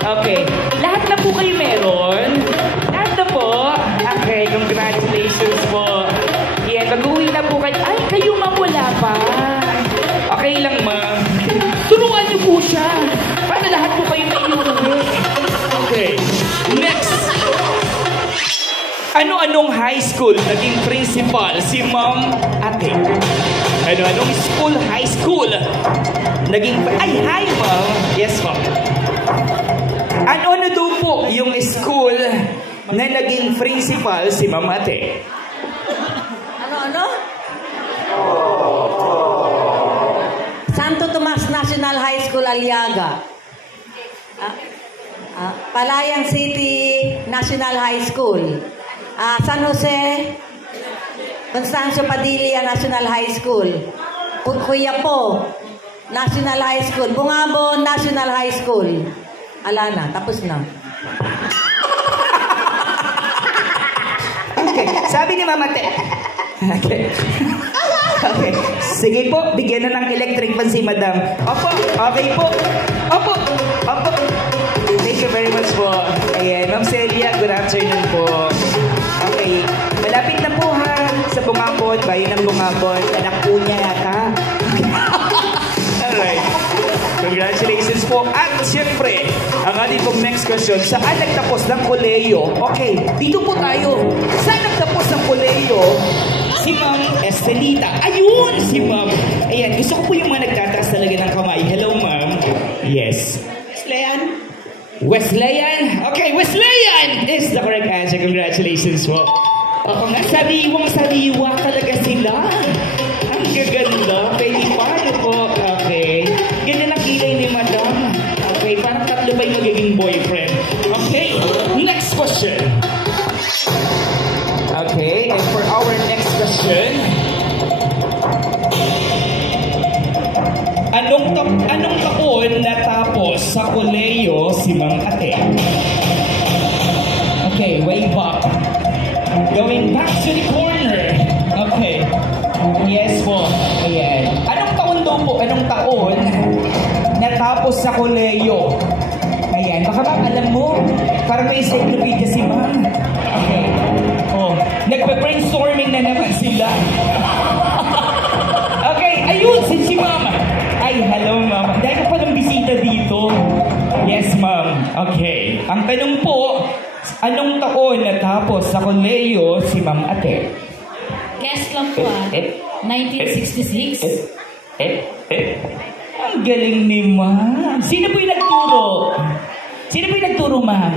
Okay. Lahat na po kayo meron? Lahat na po? Okay, congratulations po. Yan, mag-uwi na po kayo. Ay, kayo Ma'am, wala pa. Okay lang, Ma'am. Turuan niyo po siya. Para lahat po kayo may iuwi. Okay. Next. Ano-anong high school naging principal si Ma'am Ate? Ano-anong school, high school naging... Ay, hi, Ma'am. Yes, Ma'am. Ano-ano daw po yung school na naging principal si Ma'am Ate? Ano? Santo Tomas National High School, Aliaga. Palayan City National High School. San Jose Constancio Padilla National High School. Cuyapo National High School. Bungabon National High School. Alana, tapos na. Okay, sabi ni Mama Te. Okay. Okay. Sige po, bigyan na ng electric fan si Madam. Opo, okay po. Opo. Thank you very much po. Ayan, Ma'am Celia, good afternoon po. Okay, malapit na po ha sa Bungabon, bayan ng Bungabon. Anak po niya yata. Alright. Congratulations po. At siyempre, ang ating pong next question, saan nagtapos ng koleyo? Okay, dito po tayo. Saan nagtapos ng koleyo si Ma'am Estelita? Ayun, si Ma'am. Ayan, gusto ko po yung mga nagtataas talaga ng kamay. Hello, Ma'am. Yes. Wesleyan? Okay, Wesleyan is the correct answer. Congratulations po. Ako nga, sariwang-sariwa talaga sila. Ang gaganda. Pwede pa po. Okay. Ganyan ang kilay ni Madam. Okay, parang tatlo pa yung magiging boyfriend. Okay, next question. Okay, and for our next question, anong taon natapos sa koleyo si Ma'am Ate? Okay, way back. Going back to the corner. Okay. Yes po. Ayan. Anong taon daw po? Anong taon natapos sa koleyo? Ayan. Baka ba alam mo? Para may encyclopedia si Ma'am. Okay. Oh, nagpe-brainstorming na naman sila. Okay, ayun si Ma'am. Ay, hello, Ma'am. Dahil ko palang bisita dito. Yes, Ma'am. Okay. Ang tanong po, anong taon natapos sa koleyo si Ma'am Ate? Guess lang po 1966. Ang galing ni ma'am. Sino po yung nagturo? Sino po yung nagturo, ma'am?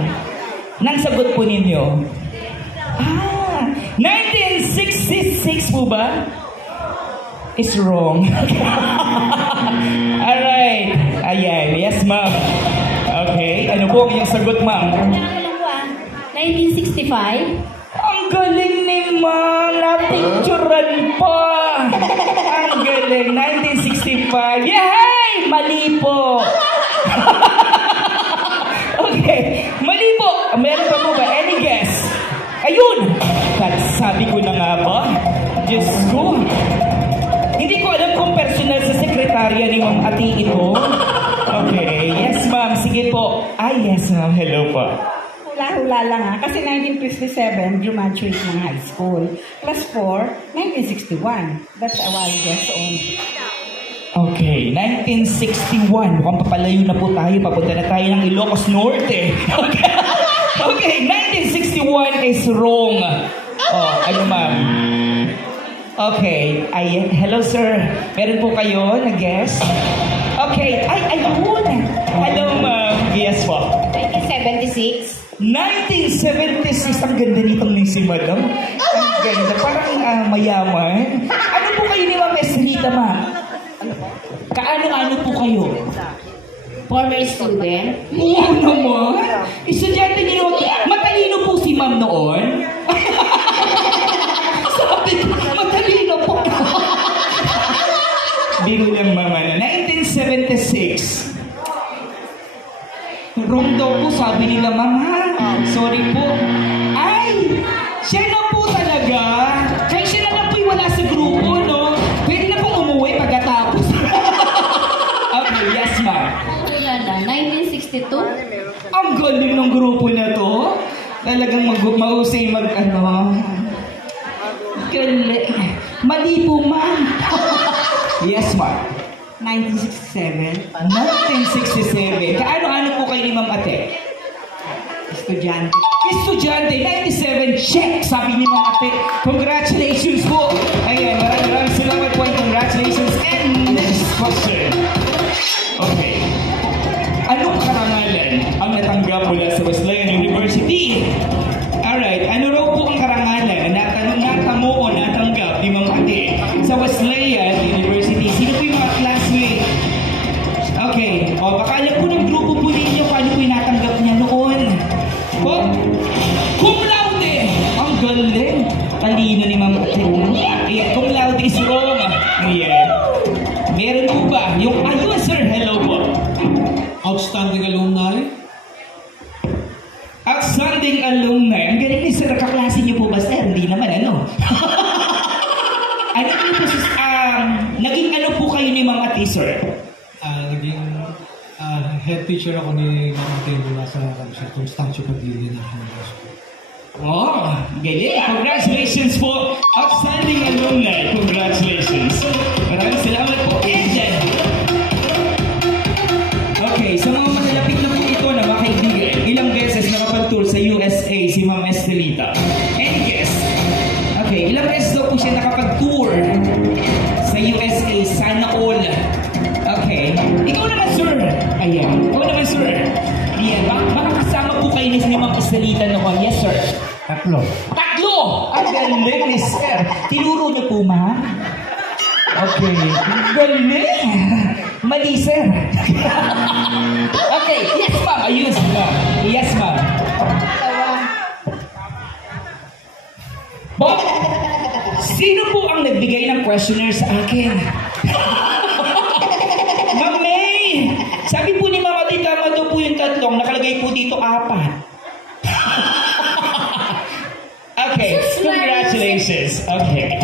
Nang sagot po ninyo? 1966 po ba? Is wrong. Alright. Ayan. Yes, ma'am. Okay. Ano po ang iyong sagot, ma'am? 1965. Ang galing ni ma'am. Napicturan pa. Ang galing. 1965. Yay! Mali po. Okay. Mali po. Meron pa po ba? Any guess? Ayun! Sabi ko na nga ba? Diyos ko. Hindi ko alam kung personal sa sekretarya ni Ma'am Ati ito. Okay. Yes, ma'am. Sige po. Yes, ma'am. Hello po. Hula-hula lang ha. Kasi 1957, graduate ng high school. Class 4, 1961. That's a wild guess only. Okay, 1961. Mukhang papalayo na po tayo. Papunta na tayo ng Ilocos Norte. Okay, 1961 is wrong. Ano ma'am? Okay, hello sir. Meron po kayo na guess? Okay, ayun. Hello ma'am. Yes po. 1976. 1976. Ang ganda nitong ni si madam. Ang ganda. Parang mayaman. Ano po kayo ni Ma'am Estelita, ma'am? Kaano-ano po kayo? Former student. Oo naman. Estudyante niyo. Matalino po si ma'am noon. Sabi ko, matalino po. Biro lang mama na. 1976. Wrong daw po, sabi nila, ma'am, ha? Sorry po. Ay! Siya na po talaga. Kaya siya na lang po yung wala sa grupo, no? Pwede na pong umuwi pagkatapos. Okay, yes, ma'am. 1962. Ang galing ng grupo na to. Talagang mausay galing. Mali po, ma'am. Yes, ma'am. 1967, 1967. Kaano-ano po kayo ni Ma'am Ate? estudyante. Estudyante, 97, check, sabi ni Ma'am Ate. Congratulations po. Ayan, maraming salamat po and congratulations. And next question. Okay. Anong karangalan ang natanggap mula sa Wesleyan University? Alright, ano raw po ang karangalan na natamo o natanggap ni Ma'am Ate sa Wesleyan University? Sino po yung mga classmate? Okay, baka alam po ng grupo po ninyo kung ano po yung natanggap niya noon. Cum laude! Ang galing! Talino ni Ma'am Ate. Ayan, cum laude is wrong. Ayan. Meron po ba? Ayun, sir. Hello po. Outstanding alumni. Outstanding alumni. Ang galing ni sir. Kaklase niyo po ba, sir? Hindi naman, ano? Ano po po, naging ano po kayo ni Ma'am Ate, sir? Naging head teacher ako ni Ma'am Ate mula sa Constancio Padilla National School. Oh, galing. Congratulations po. Outstanding alumni. Congratulations. Maraming salamat po. And then, okay, sa mga malalapit na po ito na mga kaibigan, ilang beses nakapag-tour sa USA si Ma'am Estelita? Any guess? Okay, ilang beses daw po siya nakapag-tour sa USA? Sana all. Okay. Ikaw naman, sir. Ayan. Ikaw naman, sir. Ayan. Makakasama po kayo ni Ma'am Estelita noon. Yes, sir. Tatlo. Ang galing ni sir. Tinuro niyo po, ma'am? Okay. Galing. Mali, sir. Okay. Yes, ma'am. Ayun, ma'am. Yes, ma'am. Bob, sino po ang nagbigay ng questionnaire sa akin? Ma'am May, sabi po ni Mama Ate, tama daw po yung tatlong. Nakalagay po dito 4. Okay, congratulations. Okay.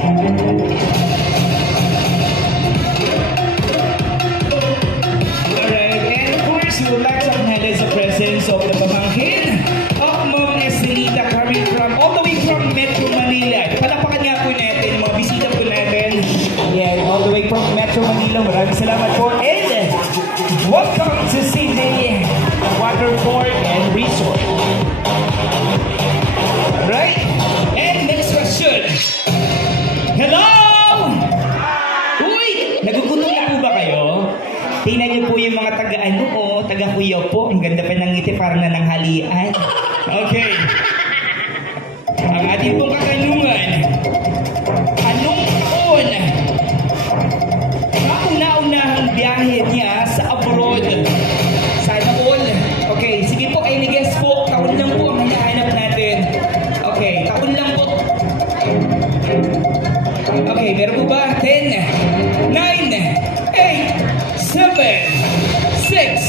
Alright, and of course, we would like to acknowledge the presence of the pamangkin of Ma'am Estelita coming from, all the way from Metro Manila. Palapakan nga po natin, mga bisita po natin. Yeah, all the way from Metro Manila. Maraming salamat po. And welcome to Sydney Waterport and Resort. Right? And next question. Hello! Uy! Nagugutom na po parang nananghalian. Okay. Ang ating pong katanungan, anong taon kauna-unahang biyahe niya sa abroad? Sana all. Okay, sige po, any guess po, taon lang po ang hinahanap natin. Okay, taon lang po. Okay, meron po ba? 10, 9, 8, 7, 6,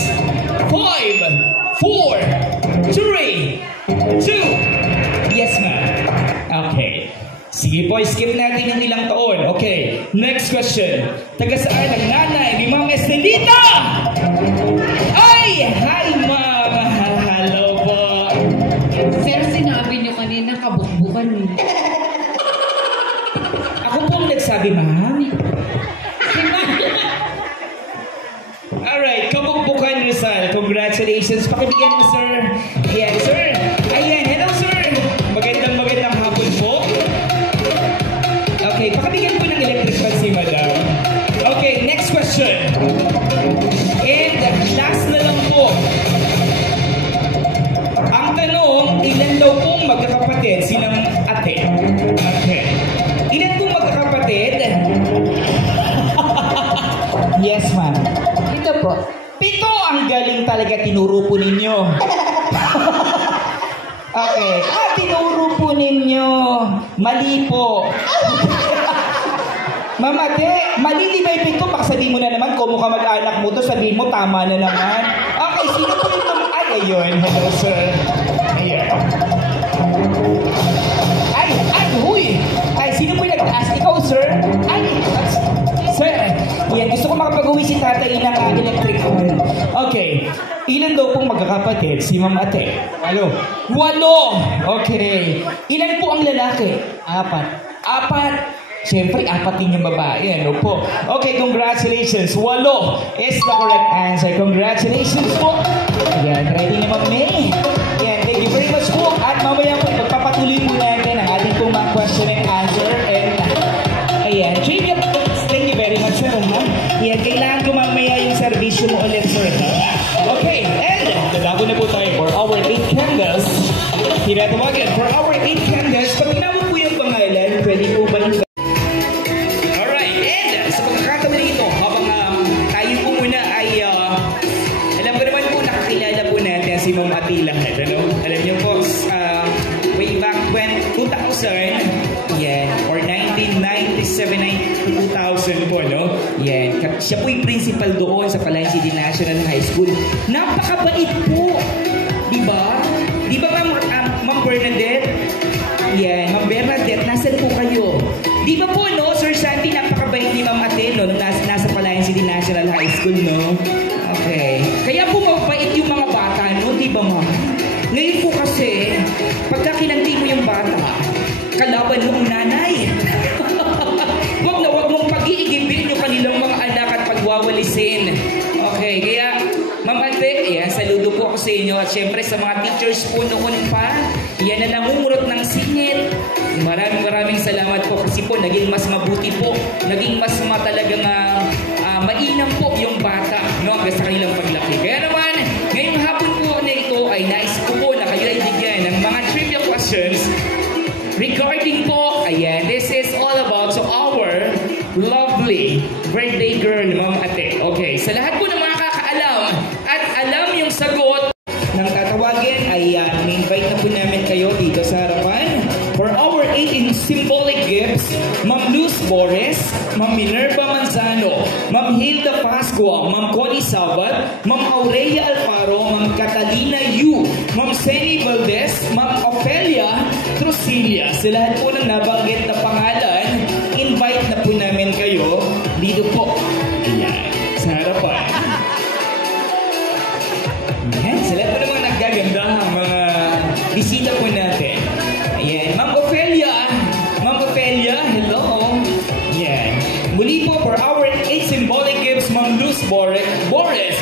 5, 4, 3, 2. Yes, ma'am. Okay. Sige po, skip natin yung ilang taon. Okay, next question. Taga saan ang nanay ni Ma'am Estelita? Ay! Hi, ma'am! Hello po. Sir, sinabi niyo kanina kabukbukan eh. Ako po ang nagsabi, ma'am. Alright, kabukbukan Rizal. Congratulations. Pakibigyan mo, sir. Ayan, sir. Ayan, hello, sir. Magandang hapon po. Okay, pakibigyan po ng electric fan si madam. Okay, next question. And last na lang po. Ang tanong, ilan daw pong magkakapatid silang ate? Okay. Ilan pong magkakapatid? Yes, ma'am. Ito po. 7 ang galing talaga tinuro po ninyo. Okay. Tinuro po ninyo. Mali po. Mama, mali di ba yung 7? Baka sabihin mo na naman, kung mukha mag-anak mo to, sabihin mo, tama na naman. Okay, sino po yung ay, ayun. Hello, sir. Ayun. Ay, huy. Ay, sino po yung nagtaas? Ikaw, sir? Ay, sir. Yan, gusto ko makapag-uwi si tatay ng electric fan. Okay. Ilan daw pong magkakapatid si Ma'am Ate? 8. Okay. Ilan po ang lalaki? 4. Siyempre, 4 din yung babae. Ano po? Okay, congratulations. 8 is the correct answer. Congratulations po. Ayan, ready na Ma'am May. Ayan, thank you very much po. At mamaya po, magpapatuloy po natin ang ating pong mga question and answer. And, ayan, trivia po. Thank you very much, sir. Ayan, kailangan ko mamaya yung servisyo mo ulit, sir. Okay, and dadago na po tayo for our 8 candles. Tinatawagan for our 8 candles. Pag tinawag po yung pangalan, pwede po ba yung... Alright, and sa pagkakataon na ito, habang tayo po muna ay alam ko naman po, nakakilala po natin si Ma'am Atila. Ano? Alam niyo po, way back when 2000, yan, or 1997, 2000 po, no? Yan, siya po yung principal doon sa Palayan City National High School. Napakabait po, di ba? Di ba Ma'am Bernadette? Yan, Ma'am Bernadette, nasan po kayo? Di ba po, no? Sir Sandy, napakabait ni Ma'am Ate, no? Nung nasa Palayan City National High School, no? Okay. Kaya po mabait yung mga bata, no? Di ba, Ma'am? Ngayon po kasi, pagka kinanti mo yung bata, kalaban mo ang nanay. Wag mong pag-iigibin yung kanilang mga anak at pagwawalisin. Okay, kaya Ma'am Ate, ayan, saludo po ako sa inyo at syempre sa mga teachers po noon pa, yan na namumurot ng singit. Maraming salamat po kasi po naging mas mabuti po, naging mas talagang mainam po yung bata, no, hanggang sa kanilang paglaki. Kaya naman, ngayong hapon po na ito ay nais ko po na kayo ay bigyan ng mga trivia questions regarding po, ayan, this is all about so our lovely birthday girl, Ma'am Ate. Okay, sa lahat po ng mga kakaalam at alam yung sagot ng tatawagin ay invite na po namin kayo dito sa harapan for our 8 symbolic gifts. Ma'am Luz Boris, Ma'am Minerva Manzano, Ma'am Hilda Pascua, Ma'am Connie Sabat, Ma'am Aurelia Alfaro, Ma'am Catalina Yu, Ma'am Seni Valdez, Ma'am Ofelia Trusilla. Sa lahat po ng nabanggit na pangalan, invite na po namin kayo dito po. Ayan, sa harapan. Ayan, sa lahat po ng mga naggaganda, mga bisita po natin. Ayan, Ma'am Ofelia, hello. Ayan. Muli po for our 8 symbolic gifts, Ma'am Luz Boris,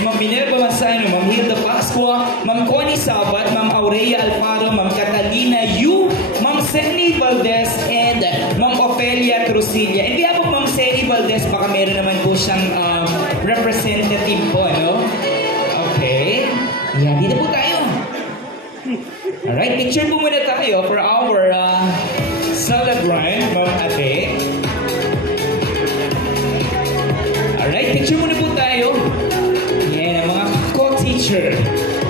Ma'am Minerva Manzano, Ma'am Hilda Pascua, Ma'am Connie Sabat, Ma'am Aurelia Alfaro, Ma'am Catalina Yu, Ma'am Seni Valdez, and Ma'am Ofelia Trusilla. And behalf of Ma'am Seni Valdez, baka meron naman po siyang representative po, no? Okay. Ayan, dito po tayo. picture po muna tayo for our salad run, Ma'am Ate. Alright, picture muna po tayo. Yan, ang mga co-teacher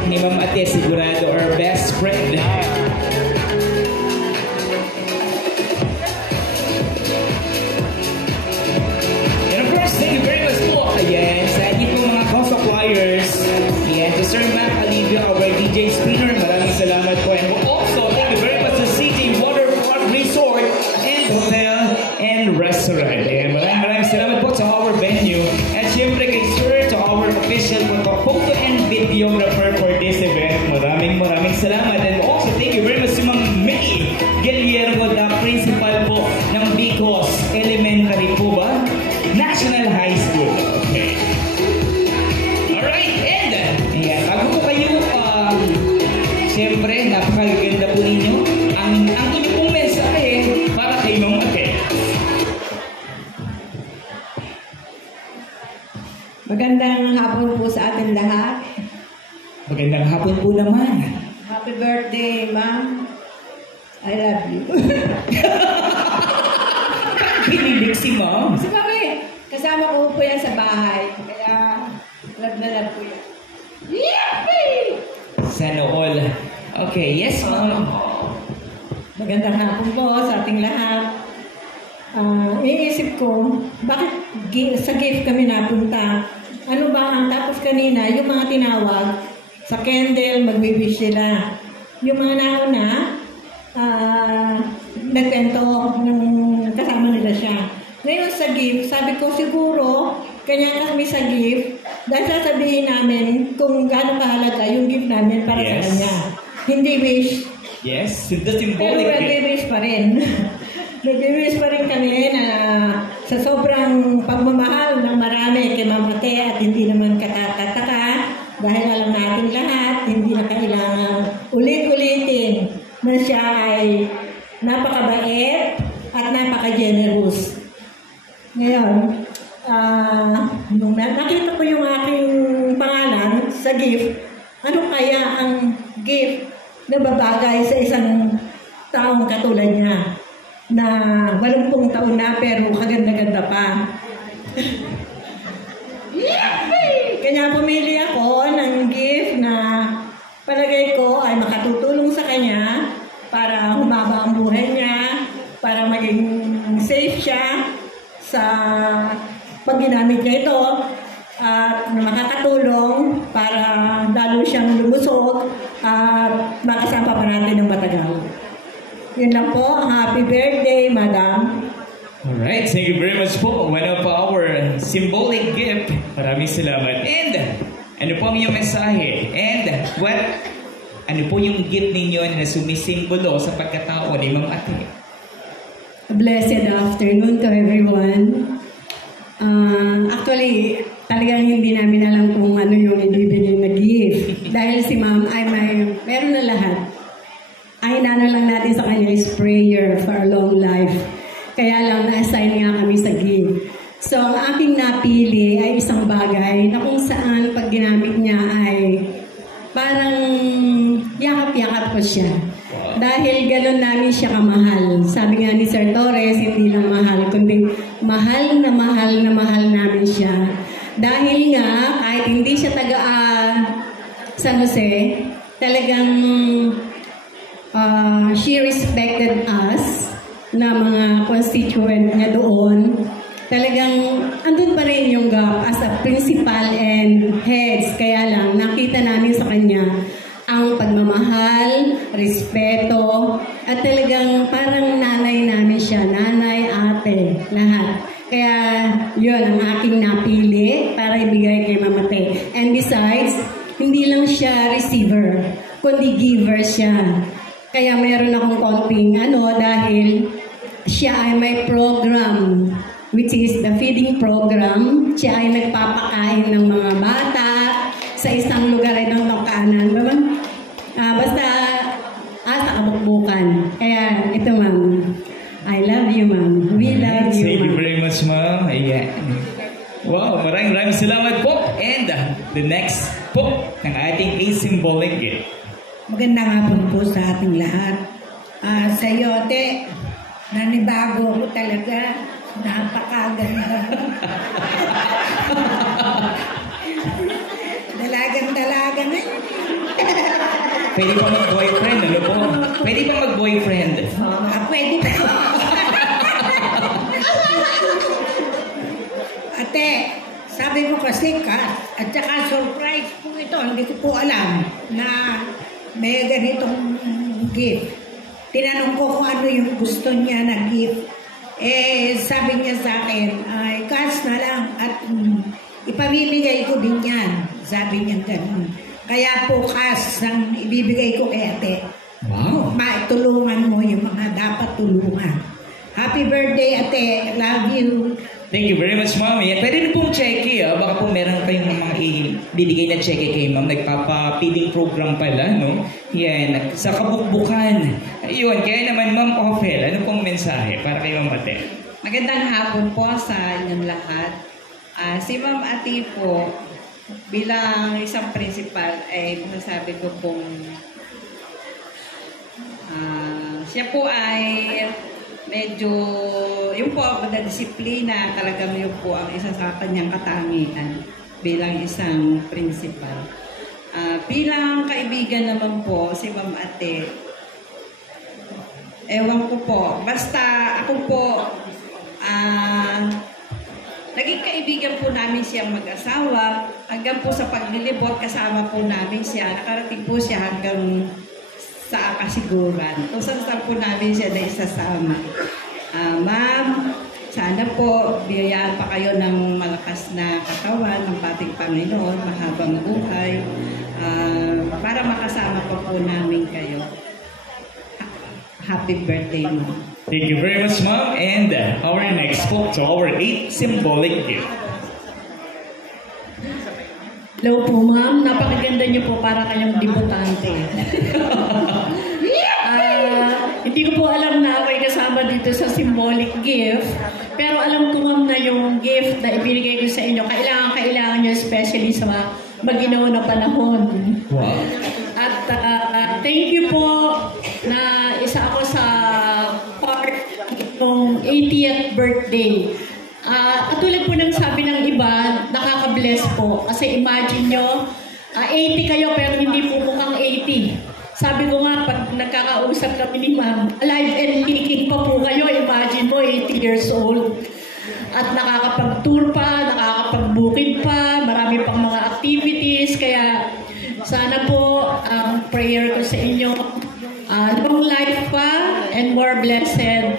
ni Ma'am Ate, sigurado, our best friend. And of course, thank you very much po. Ayan, sa ating po mga co-suppliers. Yan, to Sir Mac Alivio, our DJ Spinner, maraming salamat po. And also, thank you very much to CJ Waterfront Resort and Hotel and Restaurant. Ayan, maraming salamat po sa our venue. At syempre kay Sir, to our official photo and videographer for this event. Maraming salamat. And also, thank you very much to Ma'am May Guillermo, the principal po ng Bicos Elementary po ba? National High School. Okay. Alright, and ayan, bago po kayo, siyempre, napakaganda po ninyo. Ang inyong pong mensahe para kay Ma'am Ate. Magandang hapon po sa atin lahat. Magandang hapon po naman. Happy birthday, ma'am. I love you. Pinilig si Ma'am. Si mami, kasama ko po yan sa bahay. Kaya, love na love po yan. Yippee! Sana all. Okay, yes, Ma'am. Magandang hapon po sa ating lahat. Iisip ko, bakit sa gift kami napunta? Ano ba ang tapos kanina, yung mga tinawag, sa candle, mag-wish sila. Yung mga nauna, nagkwento ng kasama nila siya. Ngayon sa gift, sabi ko siguro, kanya kami sa gift, dahil sasabihin namin kung gaano kahalaga yung gift namin para sa kanya. Hindi wish. Yes, the Pero symbolic gift. nag-wish pa rin. Nag-wish pa rin kami na sa sobrang pagmamahal ng marami kay Ma'am Ate at hindi naman katatataka dahil alam natin lahat, hindi na kailangan ulit-ulitin na siya ay napakabait at napaka-generous. Ngayon, nung nakita ko yung aking pangalan sa gift, ano kaya ang gift na babagay sa isang taong katulad niya na 80 taon na pero kaganda-ganda pa. Kanya pumili ako ng gift na palagay ko ay makatutulong sa kanya para humaba ang buhay niya, para maging safe siya sa pag ginamit niya ito at makakatulong para lalo siyang lumusog at makasama pa natin ng matagal. Yun lang po. Happy birthday, Madam. Alright, thank you very much po. One of our symbolic gift. Maraming salamat. And, ano po ang inyong mensahe? And, ano po yung gift ninyo na sumisimbolo sa pagkatao ni Ma'am Ate? A blessed afternoon to everyone. Actually, talagang hindi namin alam kung ano yung ibibigay na gift. Dahil si Ma'am ay meron na lahat. Ay inano lang natin sa kanya is prayer for a long life. Kaya lang na-assign nga kami sa gift. So, ang aking napili ay isang bagay na kung saan pag ginamit niya ay parang yakap-yakap ko siya. Dahil gano'n namin siya kamahal. Sabi nga ni Sir Torres, hindi lang mahal, kundi mahal na mahal na mahal namin siya. Dahil nga, kahit hindi siya taga San Jose, talagang she respected us na mga constituent niya doon. Talagang andun pa rin yung gap as a principal and heads. Kaya lang, nakita namin sa kanya ang pagmamahal, respeto, at talagang parang nanay namin siya. Nanay, ate, lahat. Kaya yun ang aking napili para ibigay kay Ma'am Ate. And besides, hindi lang siya receiver, kundi giver siya. Kaya meron akong konting dahil siya ay may program, which is the feeding program. Siya ay nagpapakain ng mga bata sa isang lugar ay ng Locanan. Basta sa Kabukbukan. Kaya ito, Ma'am. I love you, Ma'am. We love you, Ma'am. Thank you very much, Ma'am. Ayan. Wow, maraming salamat po. And the next po ng ating symbolic gift. Magandang hapon po sa ating lahat. Sa iyo, ate, nanibago ko talaga. Napakaganda. Dalagang-dalaga na. Pwede pa mag-boyfriend, ano po? Pwede pa mag-boyfriend. Pwede pa. Ate, sabi ko kasi at saka surprise po ito. Hindi ko po alam na may ganitong gift. Tinanong ko kung ano yung gusto niya na gift. Sabi niya sa akin, ay cash na lang at ipamimigay ko din yan. Sabi niya ganun. Kaya po cash ang ibibigay ko kay ate. Wow. Maitulungan mo yung mga dapat tulungan. Happy birthday, ate. Love you. Thank you very much, Ma'am. Pwede rin pong cheque, baka po meron kayong mga ibibigay na cheque kay Ma'am. Nagpapa-feeding program pala, no? Yan, sa kabukbukan. Ayun, kaya naman, Ma'am Ophel, ano pong mensahe para kay Ma'am Ate? Magandang hapon po sa inyong lahat. Si Ma'am Ate po, bilang isang principal, ay masasabi ko pong siya po ay medyo, yun po, disiplina, talagang yun po ang isa sa kanyang katangian bilang isang principal. Bilang kaibigan naman po, si Ma'am Ate, ewan ko po, basta ako po, naging kaibigan po namin siyang mag-asawa, hanggang po sa paglilibot, kasama po namin siya, nakarating po siya hanggang sa kasiguran. Kung saan po namin siya na isasama. Ma'am, sana po biyayaan pa kayo ng malakas na katawan ng pating Panginoon, mahabang buhay, para makasama pa po namin kayo. Happy birthday, Ma'am. Thank you very much, Ma'am. And our next po to our 8th symbolic gift. Hello po, ma'am. Napakaganda niyo po para kayong debutante. Hindi ko po alam na ako'y kasama dito sa symbolic gift. Pero alam ko, ma'am, na yung gift na ibinigay ko sa inyo, kailangan nyo especially sa maginaw na panahon. Wow. At thank you po na isa ako sa part ng 80th birthday. Katulad po ng sabi ng iba, nakaka-bless po. Kasi imagine nyo, 80 kayo pero hindi po mukhang 80. Sabi ko nga, pag nagkakausap kami ni Ma'am, alive and kicking pa po kayo. Imagine mo, 80 years old. At nakakapag-tour pa, nakakapag-bukid pa, marami pang mga activities. Kaya sana po, ang prayer ko sa inyo, long life pa and more blessed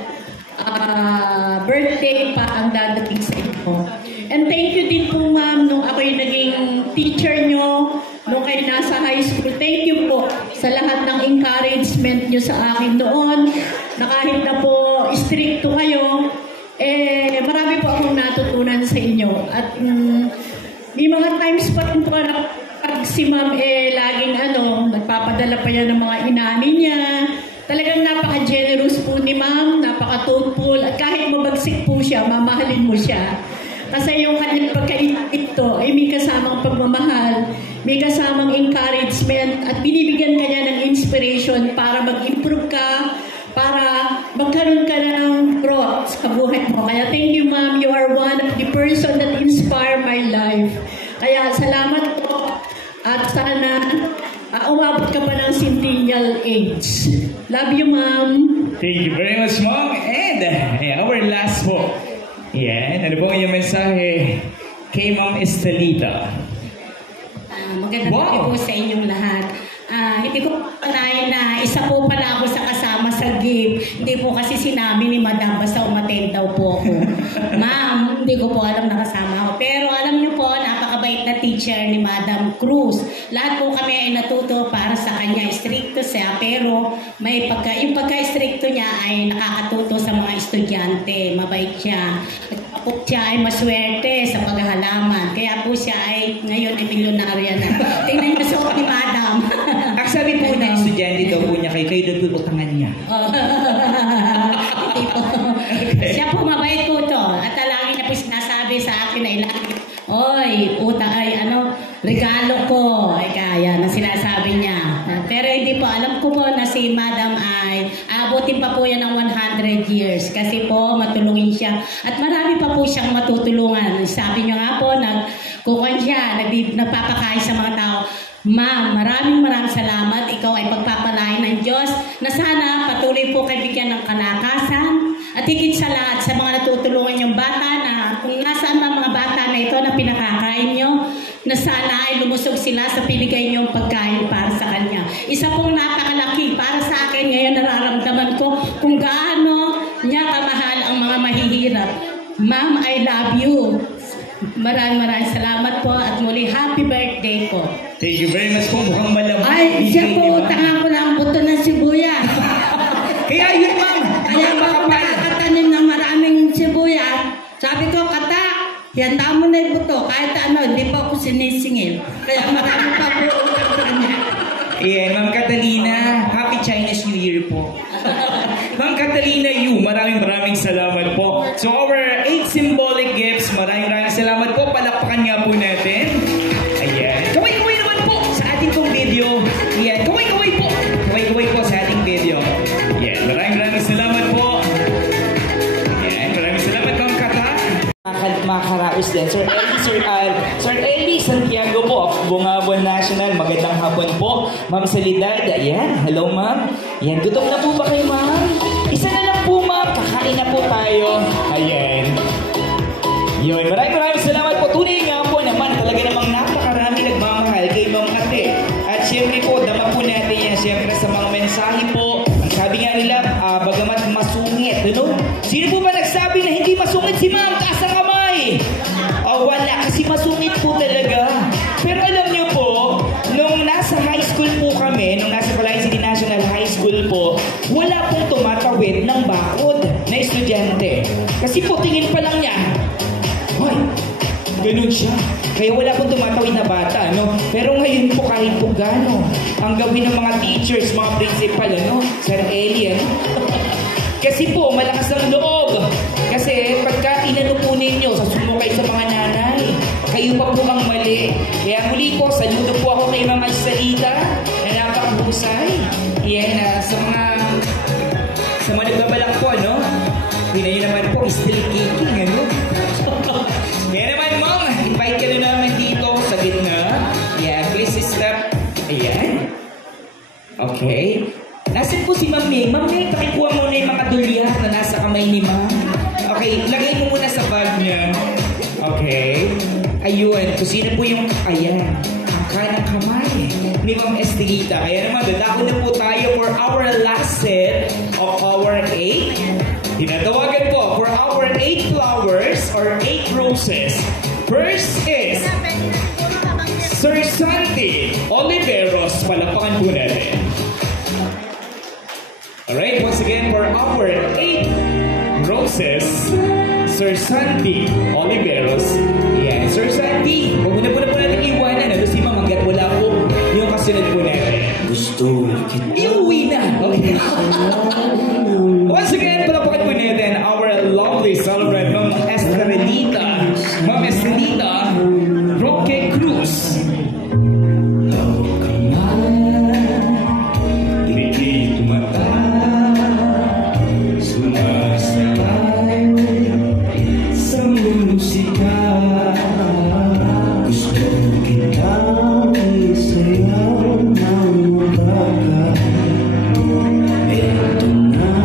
birthday pa ang dadating sa inyo. And thank you din po, ma'am, nung ako yung naging teacher nyo, nung kayo nasa high school. Thank you po sa lahat ng encouragement nyo sa akin noon, na kahit na po stricto kayo, marami po akong natutunan sa inyo. At may mga times pa rin po na pag si ma'am laging nagpapadala pa yan ng mga inani niya. Talagang napaka-generous po ni ma'am, napaka-thoughtful, at kahit mabagsik po siya, mamahalin mo siya. Kasi yung kanyang pagkaito ay may kasamang pagmamahal, may kasamang encouragement, at binibigyan ka niya ng inspiration para mag-improve ka, para magkaroon ka ng growth sa buhay mo. Kaya thank you, ma'am. You are one of the person that inspire my life. Kaya salamat po, at sana umabot ka pa ng centennial age. Love you, ma'am. Thank you very much, Ma'am. And our last po. Yan, ano po yung mensahe kay Ma'am Estelita? Magandang gabi po sa inyong lahat. Hindi ko panayin na isa po pala ako sa kasama sa gift. Hindi po kasi sinabi ni Madam, basta umattend daw po ako. Ma'am, hindi ko po alam na kasama ako. Pero alam niyo po, napakabait na teacher ni Madam Cruz. Lahat po kami ay natuto para sa kanya. Stricto siya, pero yung pagka-stricto niya ay nakakatuto sa mga estudyante. Mabait siya. At po siya ay maswerte sa paghahalaman. Kaya po siya ay ngayon ay milyonarya na. Tingnan niyo sa ni Madam. Sabi po na estudyante daw po niya kayo daw po utangan niya. Hindi po. Siya po mabait po to. At lagi niya po sinasabi sa akin ay lagi, oy, regalo ko. Ay kaya na sinasabi niya. Pero hindi po alam ko po na si Madam ay aabutin pa po yan ng 100 years kasi po matulungin siya at marami pa po siyang matutulungan. Sabi niya nga po, nagkukuhan siya, nagpapakain sa mga tao. Ma'am, maraming salamat. Ikaw ay pagpapalain ng Diyos na sana patuloy po kayo bigyan ng kalakasan at higit sa lahat sa mga natutulungan yung bata na kung nasaan mga bata na ito na pinakakain nyo, na sana ay lumusog sila sa pinigay niyong pagkain para sa kanya. Isa pong napakalaki para sa akin ngayon nararamdaman ko kung gaano niya kamahal ang mga mahihirap. Ma'am, I love you. Maraming salamat po at muli happy birthday po. Thank you very much po. Mukhang malamang. Ay, siya po, utangan ko lang buto ng sibuyas. Kaya yun, ma'am. Kaya makakatanim ng maraming sibuyas. Sabi ko, Kata, handa mo na yung buto. Kahit ano, hindi pa ako sinisingil. Kaya marami pa po utang sa kanya. Ayan, Ma'am Catalina, Happy Chinese New Year po. Ma'am Catalina Yu, maraming salamat po. So our 8 symbolic gifts, maraming salamat po. Palakpakan nga po natin. Ayan. Kaway-kaway naman po sa ating pong video. Ayan, kaway-kaway po. Kaway-kaway po sa ating video. Ayan, maraming salamat po. Ayan, maraming salamat Ma'am Kata. Makakaraos din. Sir Eli Santiago po of Bungabuan National. Magandang hapon po. Ma'am Salidad. Ayan. Hello, ma'am. Ayan. Gutom na po ba kayo, ma'am? Isa na lang po, ma'am. Kakain na po tayo. Ayan. Yun. Maraming salamat po. Tunay nga po naman. Talaga namang napakarami nagmamahal kay Ma'am Ate. At syempre po, dama po natin yan. Syempre sa mga mensahe po. Ang sabi nga nila, bagamat masungit. Ano? Sino po ba nagsabi na hindi masungit si ma'am? Taas ang kamay. Wala. Kasi masungit po talaga. Pero alam niyo po, nung nasa high school po kami, nung nasa Palayan City National High School po, wala pong tumatawid ng bakod na estudyante. Kasi po, tingin pa lang niya, hoy, ganun siya. Kaya wala pong tumatawid na bata, no? Pero ngayon po kahit po gano, ang gawin ng mga teachers, mga principal, ano? Sir Eli, ano? Kasi po, malakas ang loob. Kasi pagka inano po ninyo, sasumukay sa mga nanay, kayo pa po ang mali. Kaya muli po, saludo po ako kay Ma'am Salida na napakahusay. Yan, sa mga nagbabalak po, no? Hindi na yun naman po, still kicking, ano? Kaya naman, Ma'am, invite ka na naman dito sa gitna. Yan, please step. Ayan. Okay. Nasaan po si Ma'am May? Ma'am May, pakikuha muna yung mga dulya na nasa kamay ni Ma'am. Okay, lagay mo muna sa bag niya. Okay. Ayun, kung sino po yung, ayan, ang kanang kamay ni Ma'am Estelita. Kaya naman, dadako na po tayo for our last set of our 8. Tinatawagan po for our 8 flowers or 8 roses. First is Sir Santi Oliveros. Palakpakan po natin. Alright, once again for our 8 roses, Sir Santi Oliveros. Yan, Sir Santi, huwag mo na po natin iwanan. Ano si Ma'am, hanggat wala po yung kasunod po natin. Gusto kita. Iuwi na. Okay. Once again, palapakan po natin our lovely celebrant, Ma'am Estelita. Ma'am Estelita Roque Cruz. Ito na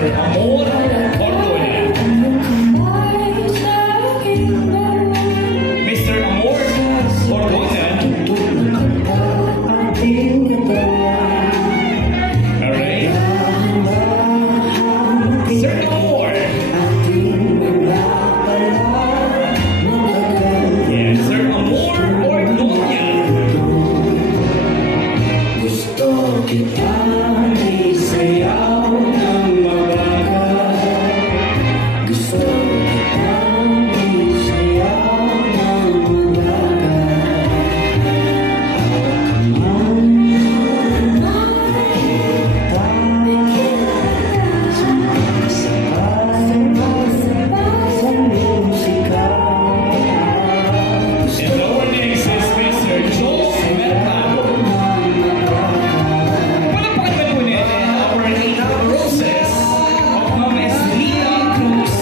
Mr. Amor Ordona. Mr. Amor Ordona. Alright. Sir Amor. Yeah, Sir Amor Ordona. Gusto kitang isayaw ng mabagal. Gusto kitang isayaw ng mabagal. And our next is Mr. Joel Mercado. Palapakan ba po natin our eight roses of Ma'am Eslina Cruz.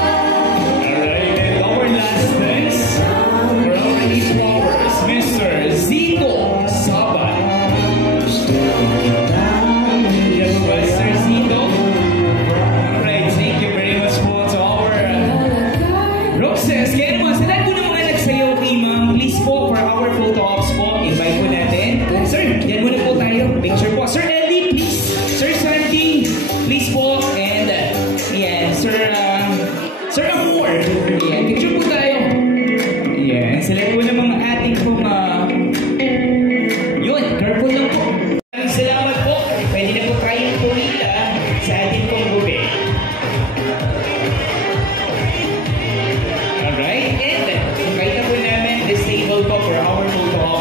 Alright, and our last thanks for our eight flowers, Mr. Zito Saban. Yes, Mr. Zito. Alright, thank you very much po to our roses. Kaya naman, sa lahat po ng mga nagsayaw kay Ma'am, please po for our photo ops po, invite po natin. Sir, yan muna po tayo. Picture po. Sir Eddie, please. Sir Sandy, please po. And, yeah, Sir Amor. Yeah, picture po tayo. Yeah, sila po ng mga ating pong, yun, careful lang po. Maraming salamat po. Pwede na po kayong pumila sa ating pong gube. Alright, and invite na po namin this table po for our photo op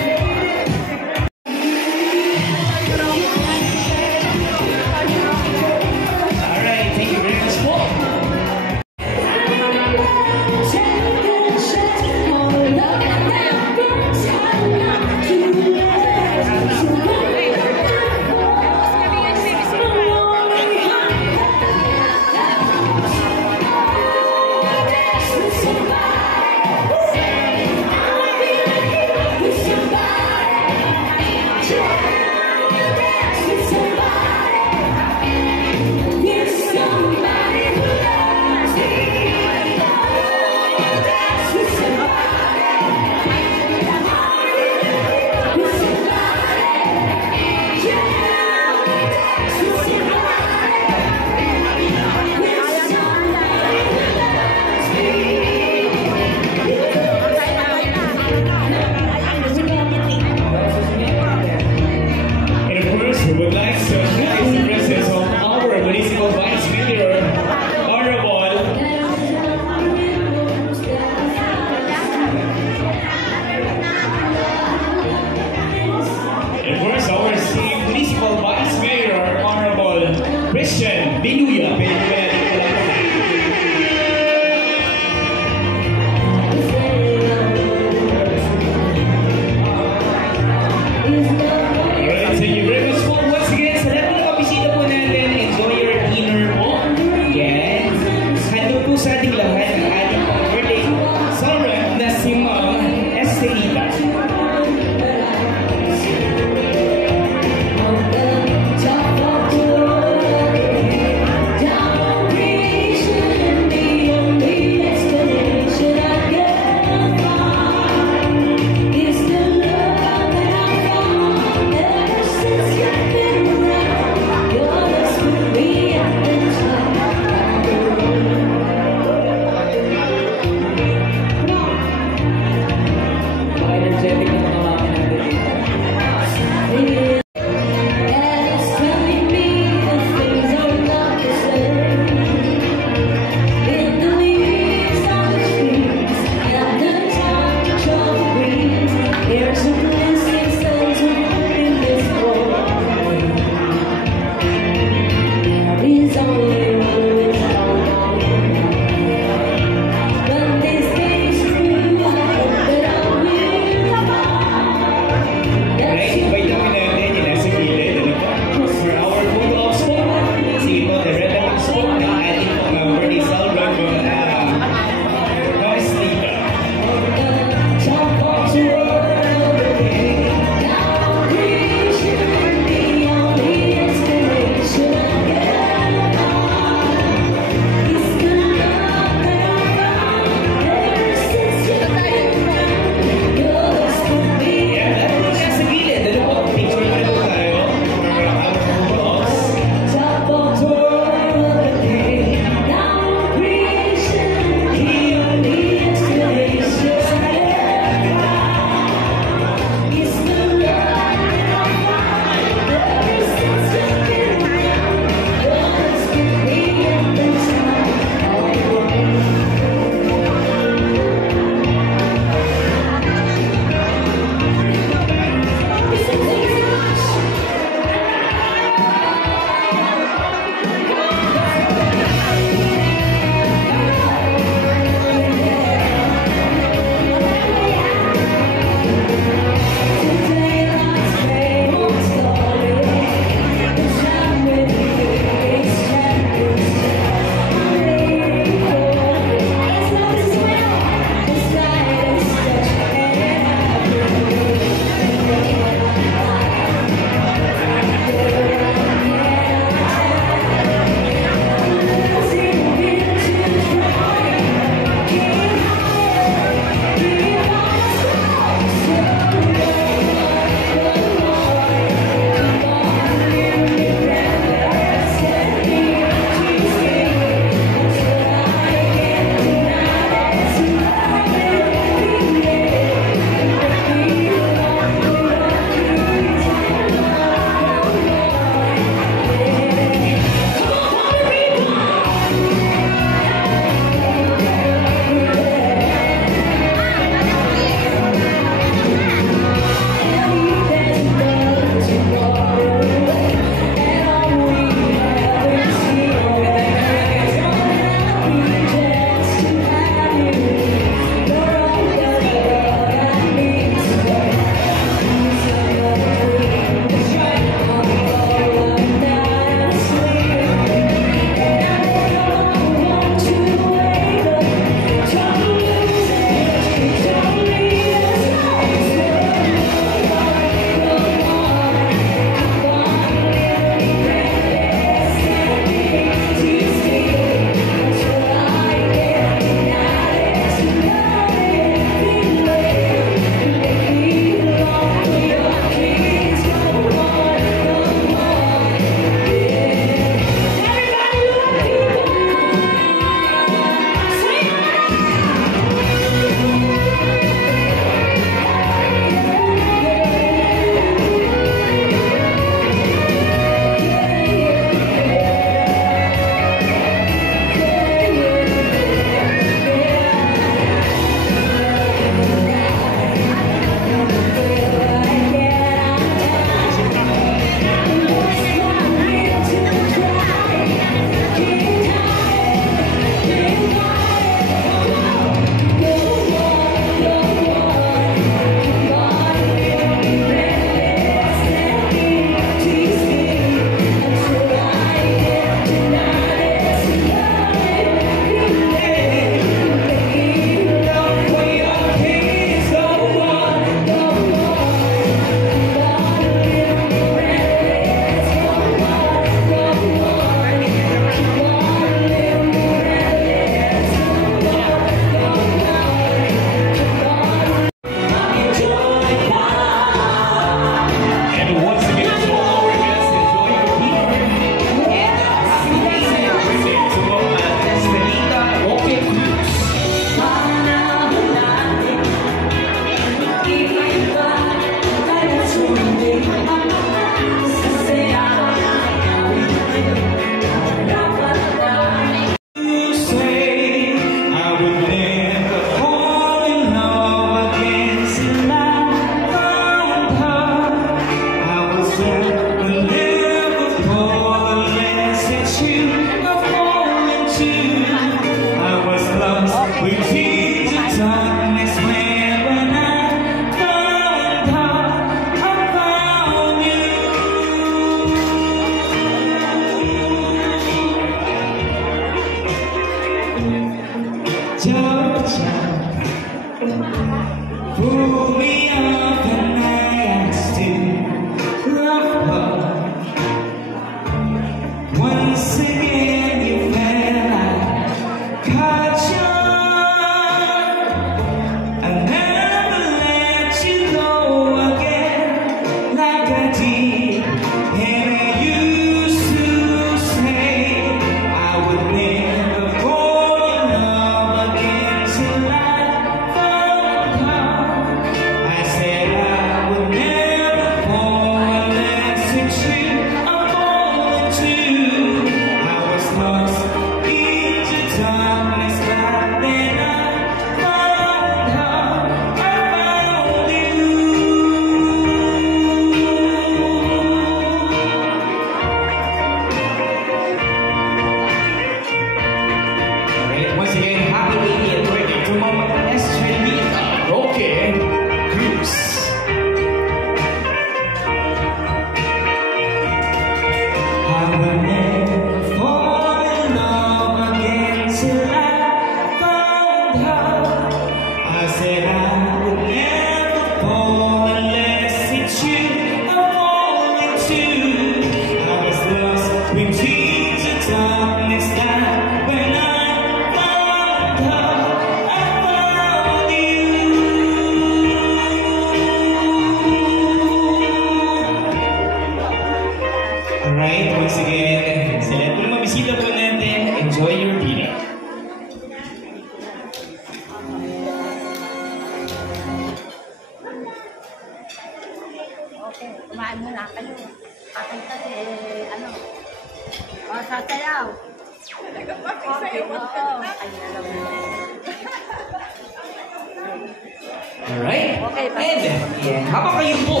Alright? And, yeah, habang kayo po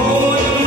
Oh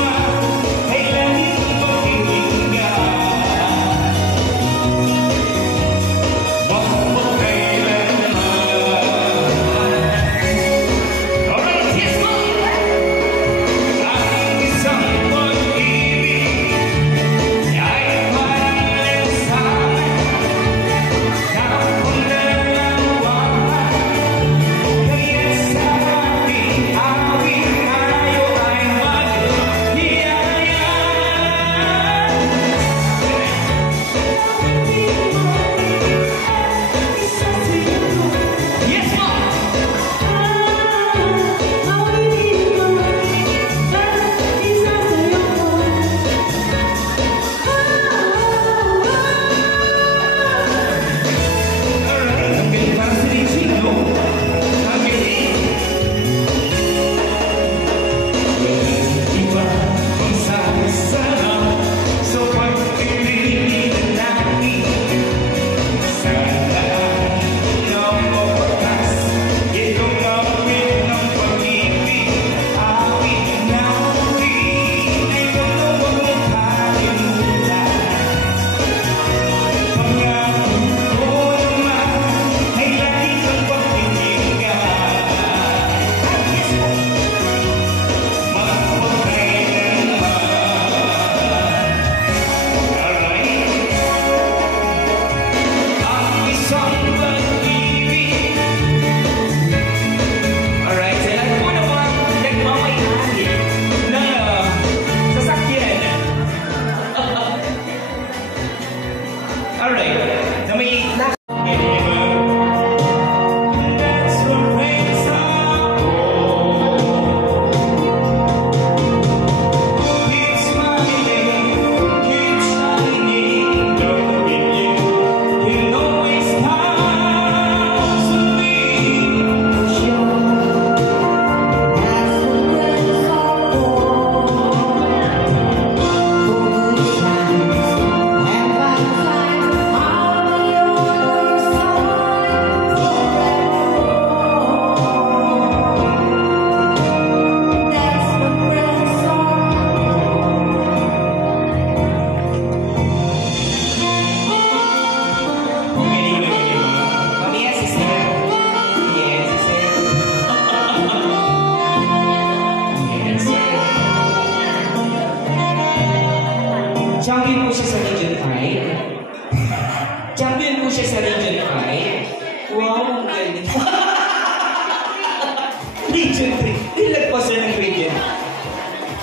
Region 3. Ilag po sir ng Region.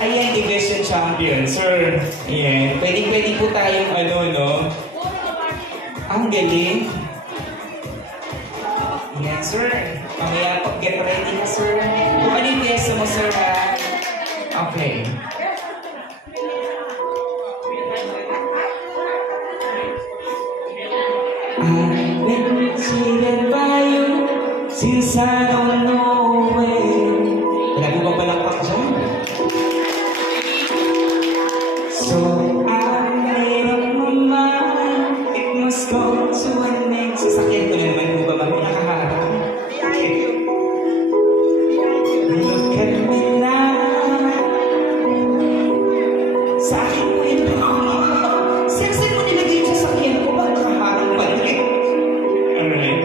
Ayan, Division Champion, sir. Ayan. Pwede po tayong no? Ang galing. Ayan, sir. Mamaya po, get ready na, sir. Kung ano yung piyesa mo, sir, ha? Okay. I've been cheated by you since I don't know when. Wala po bang palakpak dyan? So I made up my mind, it must go to an end. Sasakyan ko na naman po ba mami nakaharap? Look at me now. Sa akin mo ito. Saan mo nilagay yung sasakyan ko? Ba't nakaharap pa rin? Alright.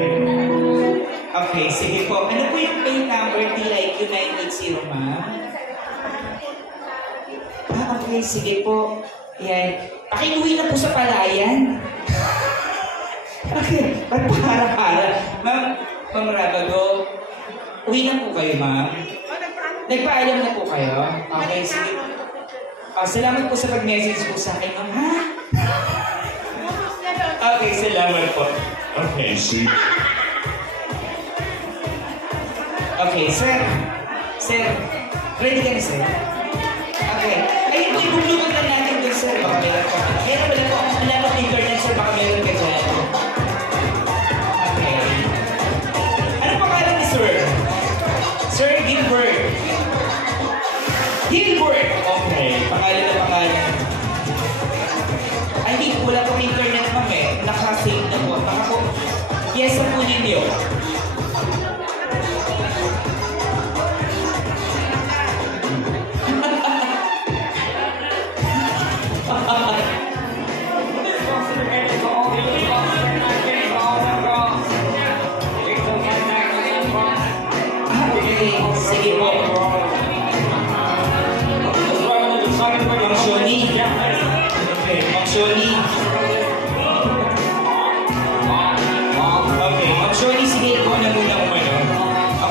Okay, sige po. Ano po yung pay number TIQ 980, ma'am? Okay, sige po. Yan. Pakiuwi na po sa palayan. Okay, ba't para-para? Ma'am Rabago, uwi na po kayo, ma'am. Nagpaalam na po kayo? Okay, sige. Salamat po sa pag-message po sa akin, ma'am, ha? Okay, salamat po. Okay, see. Okay, sir. Sir, ready ka na, sir? Okay. Ay, ibubulungan lang natin dun, sir. Baka meron po. Meron pala po. Wala po internet, sir. Baka meron ka dyan. Okay. Ano pangalan ni sir? Sir Gilbert. Gilbert! Okay. Pangalan na pangalan. Ay, hindi po. Wala pong internet, ma'am, eh. Nakasave na po. Baka po. Yes, na po ninyo. Sige po. Mang Shoni. Okay, Mang Shoni. Okay, Mang Shoni, sige po na muna umano.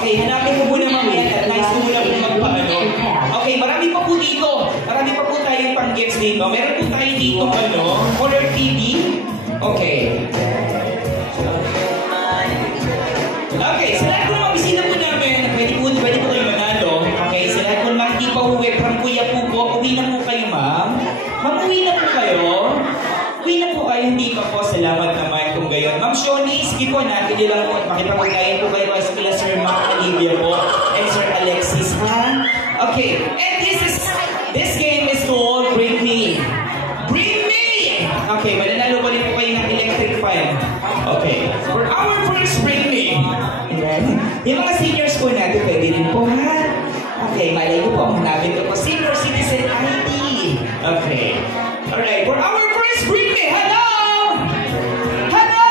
Okay, hanapin mo muna mamaya at nice mo muna kung magpaano. Okay, marami pa po dito. Marami pa po tayong pang-gets dito. Meron po tayo dito color TV. Okay. Okay, sa lahat po ng mga bisita po namin, pwede po kayo manalo. Okay, sa lahat po ng mga hindi pa uwi from Kuya po, uwi na po kayo, ma'am. Ma'am, uwi na po kayo. Uwi na po kayo, hindi pa po. Salamat naman kung gayon. Ma'am Shoni, sige po, natin nyo lang po at makipag-unayan po kayo sa kila Sir Mac Olivia po and Sir Alexis, ha? Okay, and this game is called Bring Me. Bring Me! Okay, mananalo pa rin po kayo ng electric fan. Okay, for our first Bring Me. Ayan. Yung mga seniors po natin, pwede rin po, ha? Okay, malay ko po, hanapin ko po Senior Citizen ID. Okay. Alright, for our first Bring Me, hello! Hello!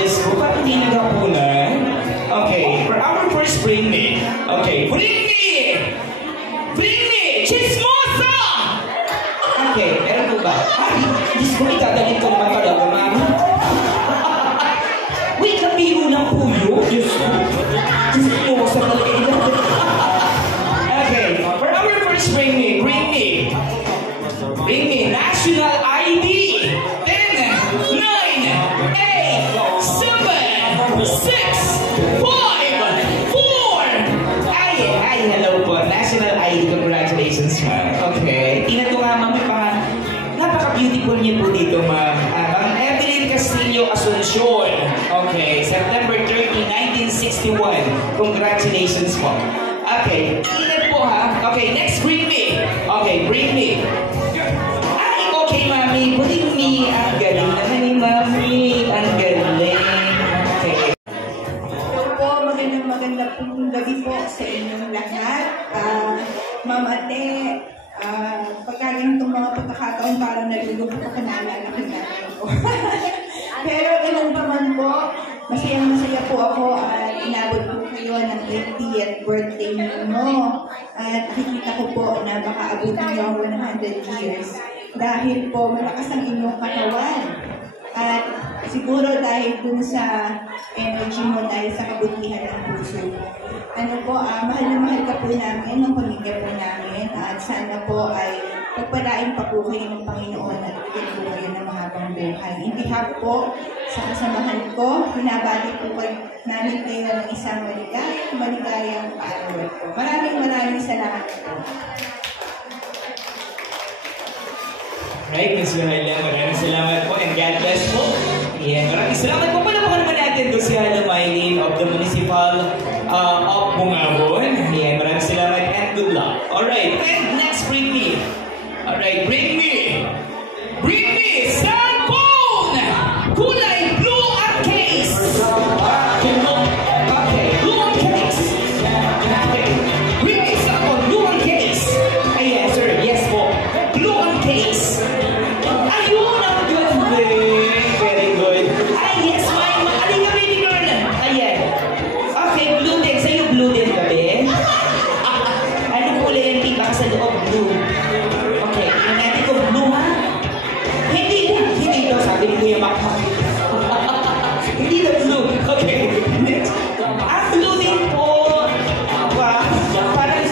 Yes po, parang hindi nagapunan. Okay, for our first Bring Me. Okay, Bring Me! Bring Me! Chismosa! Okay, meron po ba? Ay, Diyos ko, itagalit ko naman talaga, mama. Wait, kapiro ng puyo? Diyos ko. Chismosa talaga ito. Okay, for our first Bring Me. Bring Me National ID. 10, 9, 8, 7, 6, 5, 4. Ay, hello po. National ID. Congratulations, ma'am. Okay. Tingnan ko nga, ma'am, napaka-beautiful niyo po dito, ma'am. Ang Evelyn Castillo Asuncion. Okay. September 30, 1961. Congratulations po. Okay. Tingnan po, ha? Okay, next, Bring Me. Okay, Bring Me. Ay, okay, mami. Bring Me. Ang galing naman ni mami. Ang galing. Okay. Hello po, magandang pong gabi po sa inyong lahat. Ma'am Ate, pagkaling itong mga pagkakataon parang nalulubog ako naalala ko natin po. Pero ilan pa man po, masaya po ako at inabot po kayo ng 80th birthday mo. At nakikita ko po na baka abutin niyo ang 100 years. Dahil po malakas ang inyong katawan. At Siguro dahil dun sa energy mo, dahil sa kabutihan ng puso. Mahal na mahal ka po namin, ng pamilya po namin, at sana po ay pagpalain pa po kayo ng Panginoon at bigyan po kayo ng mahabang buhay. In behalf po sa kasamahan ko, pinabati po namin kayo ng isang maligayang paarawan po. Maraming salamat po. Right, Ms. Luhaila, maraming salamat po and God bless po. Ayan, maraming salamat po. Palapakan naman natin doon si Hannah Mylene of the Municipal of Bungabon. Ayan, maraming salamat and good luck. Alright, and next, bring me. Alright, bring me cellphone! Kulay blue ang case! Okay, blue ang case. Okay, bring me cellphone, blue ang case. Ayan, sir, yes po. Blue ang case. Ayun ang good thing. Very good. Yes, my aling ka baby girl. Ayan. Okay, blue din. Sa'yo blue din gabi. Ano kulay ang tiba sa loob? Blue. Okay, yung natin ko blue ha? Hindi daw sabi ni Kuya Makmak. Hindi daw blue. Okay, next. Blue din po. Parang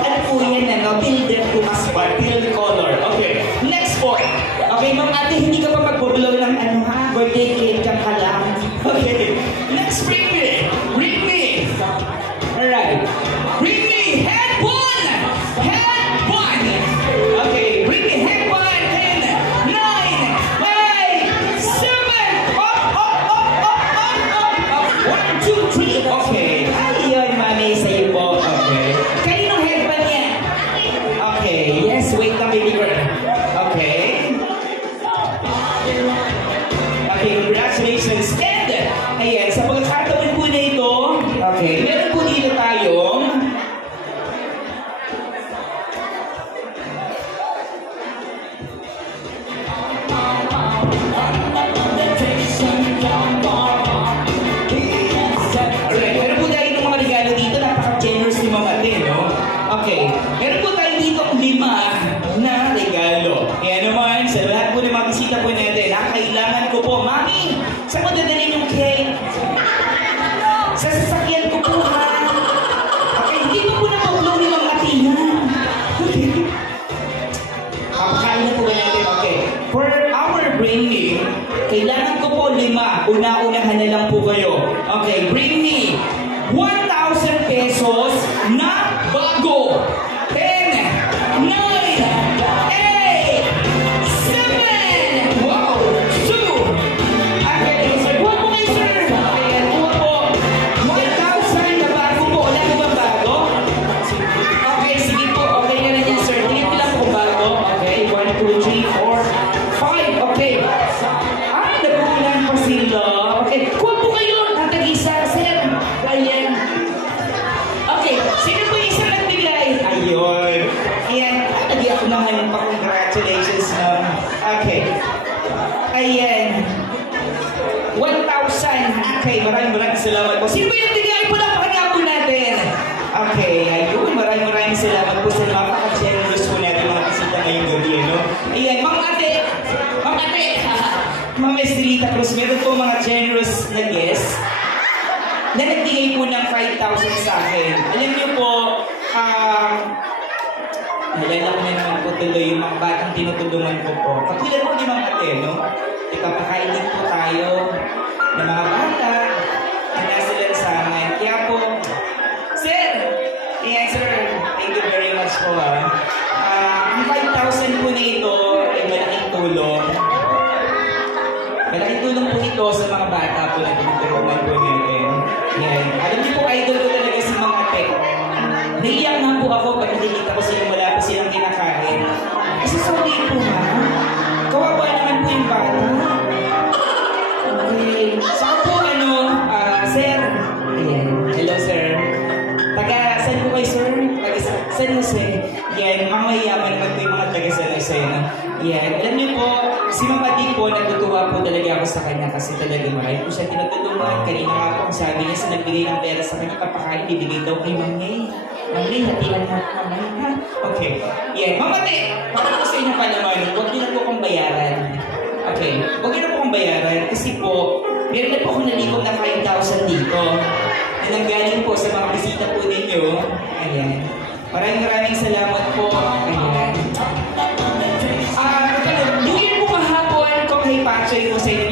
ano po yan, builder to masbad, build color. Okay, next po. Okay, ma'am ate, hindi ka pa magbubulaw ng birthday cake kang ka lang. Okay, next, bring me. Alright, bring me head one. Okay, bring me head 1, 10, 9, 8, 7, up, 1, 2, 3. Okay, ayun, mami, sa'yo po. Okay, kaninong head ba niya? Okay, yes, wait lang, baby girl. Okay. Okay, congratulations. And, ayan, sa pagkakataon po na ito, okay, meron po dito tayong alright, meron po tayo ng mga regalo dito. Napaka-generous ni Ma'am Ate, no? Okay, meron po tayo dito 5 na regalo. Kaya naman, sa lahat po ng mga bisita po natin, kailangan ko po, Mami, saan ko dadalhin yung cake? Sa sasakyan ko po, ha? Okay, hindi ko po napag-blow ni Ma'am Ate, ha? Okay. Kapakain na po ba natin? Okay. For our bringing, kailangan ko po 5. Una-unahan na lang po kayo. Okay, bring me 1,000 pesos na bago. 10, 9, 8, 7, wow, 2. Okay, sir. Buwan po kayo, sir. Ayan, buwan po. 1,000 na bago po. Wala po bang bago? Okay, sige po. Okay na rin yan, sir. Tingin ko lang po bago. Okay, 1, 2, 3, 4, 5. Okay. Nagkukulan pa sila. Okay, kuha po kayo. Tatag-isa, sir. Ayan. Okay, sino po isa nagbigay? Ayun. Ayan. Hindi ako naman pa. Congratulations, ma'am. Okay. Ayan. 1,000. Okay, maraming salamat po. Sino po yung bigay po lang? Pakanya po natin. Okay, ayun. Maraming salamat po sa mga kaka-generous po natin mga kasita ngayong gabi, no? Ayan, Ma'am Ate. Ma'am Estelita Cruz, meron po mga generous na guests na nagbigay po ng 5,000 sa akin. Alam niyo po, nalala ko na naman po tuloy yung mga batang tinutulungan ko po. Katulad po ni Ma'am Ate, no? Ipapakain din po tayo ng mga bata na nasa lansangan. Kaya po, sir! Ayan, sir. Thank you very much po, ha. Ang 5,000 po na ito ay malaking tulong. Malaking tulong po ito sa mga bata po na tinutulungan po natin. Yan. Alam niyo po, idol ko talaga si Ma'am Ate. Naiyak nga po ako pag nakikita ko silang wala po silang kinakain. Kasi sorry po, ha? Kawawa naman po yung bata. Okay. Saan po, sir? Ayan. Hello, sir. Saan po kayo, sir? San Jose. Yan, mamayaman naman po yung mga taga-San Jose, no? Yan. Alam niyo po, si Ma'am Ate po, natutuwa po talaga ako sa kanya kasi talaga marami po siya tinutulungan. Kanina nga po, ang sabi niya sa nagbigay ng pera sa kanya, papakain, bibigay daw kay Ma'am May. Ma'am May, hatihan na po naman, ha? Okay. Yan. Ma'am Ate, bakit po sa inyo pa naman, huwag niyo na po kong bayaran. Okay, huwag niyo na po akong bayaran kasi po, meron na po akong nalikom na 5,000 dito. Na nanggaling po sa mga bisita po ninyo. Ayan. Maraming salamat po. Ayan. New Year po kahapon, kung may patsoy po sa inyo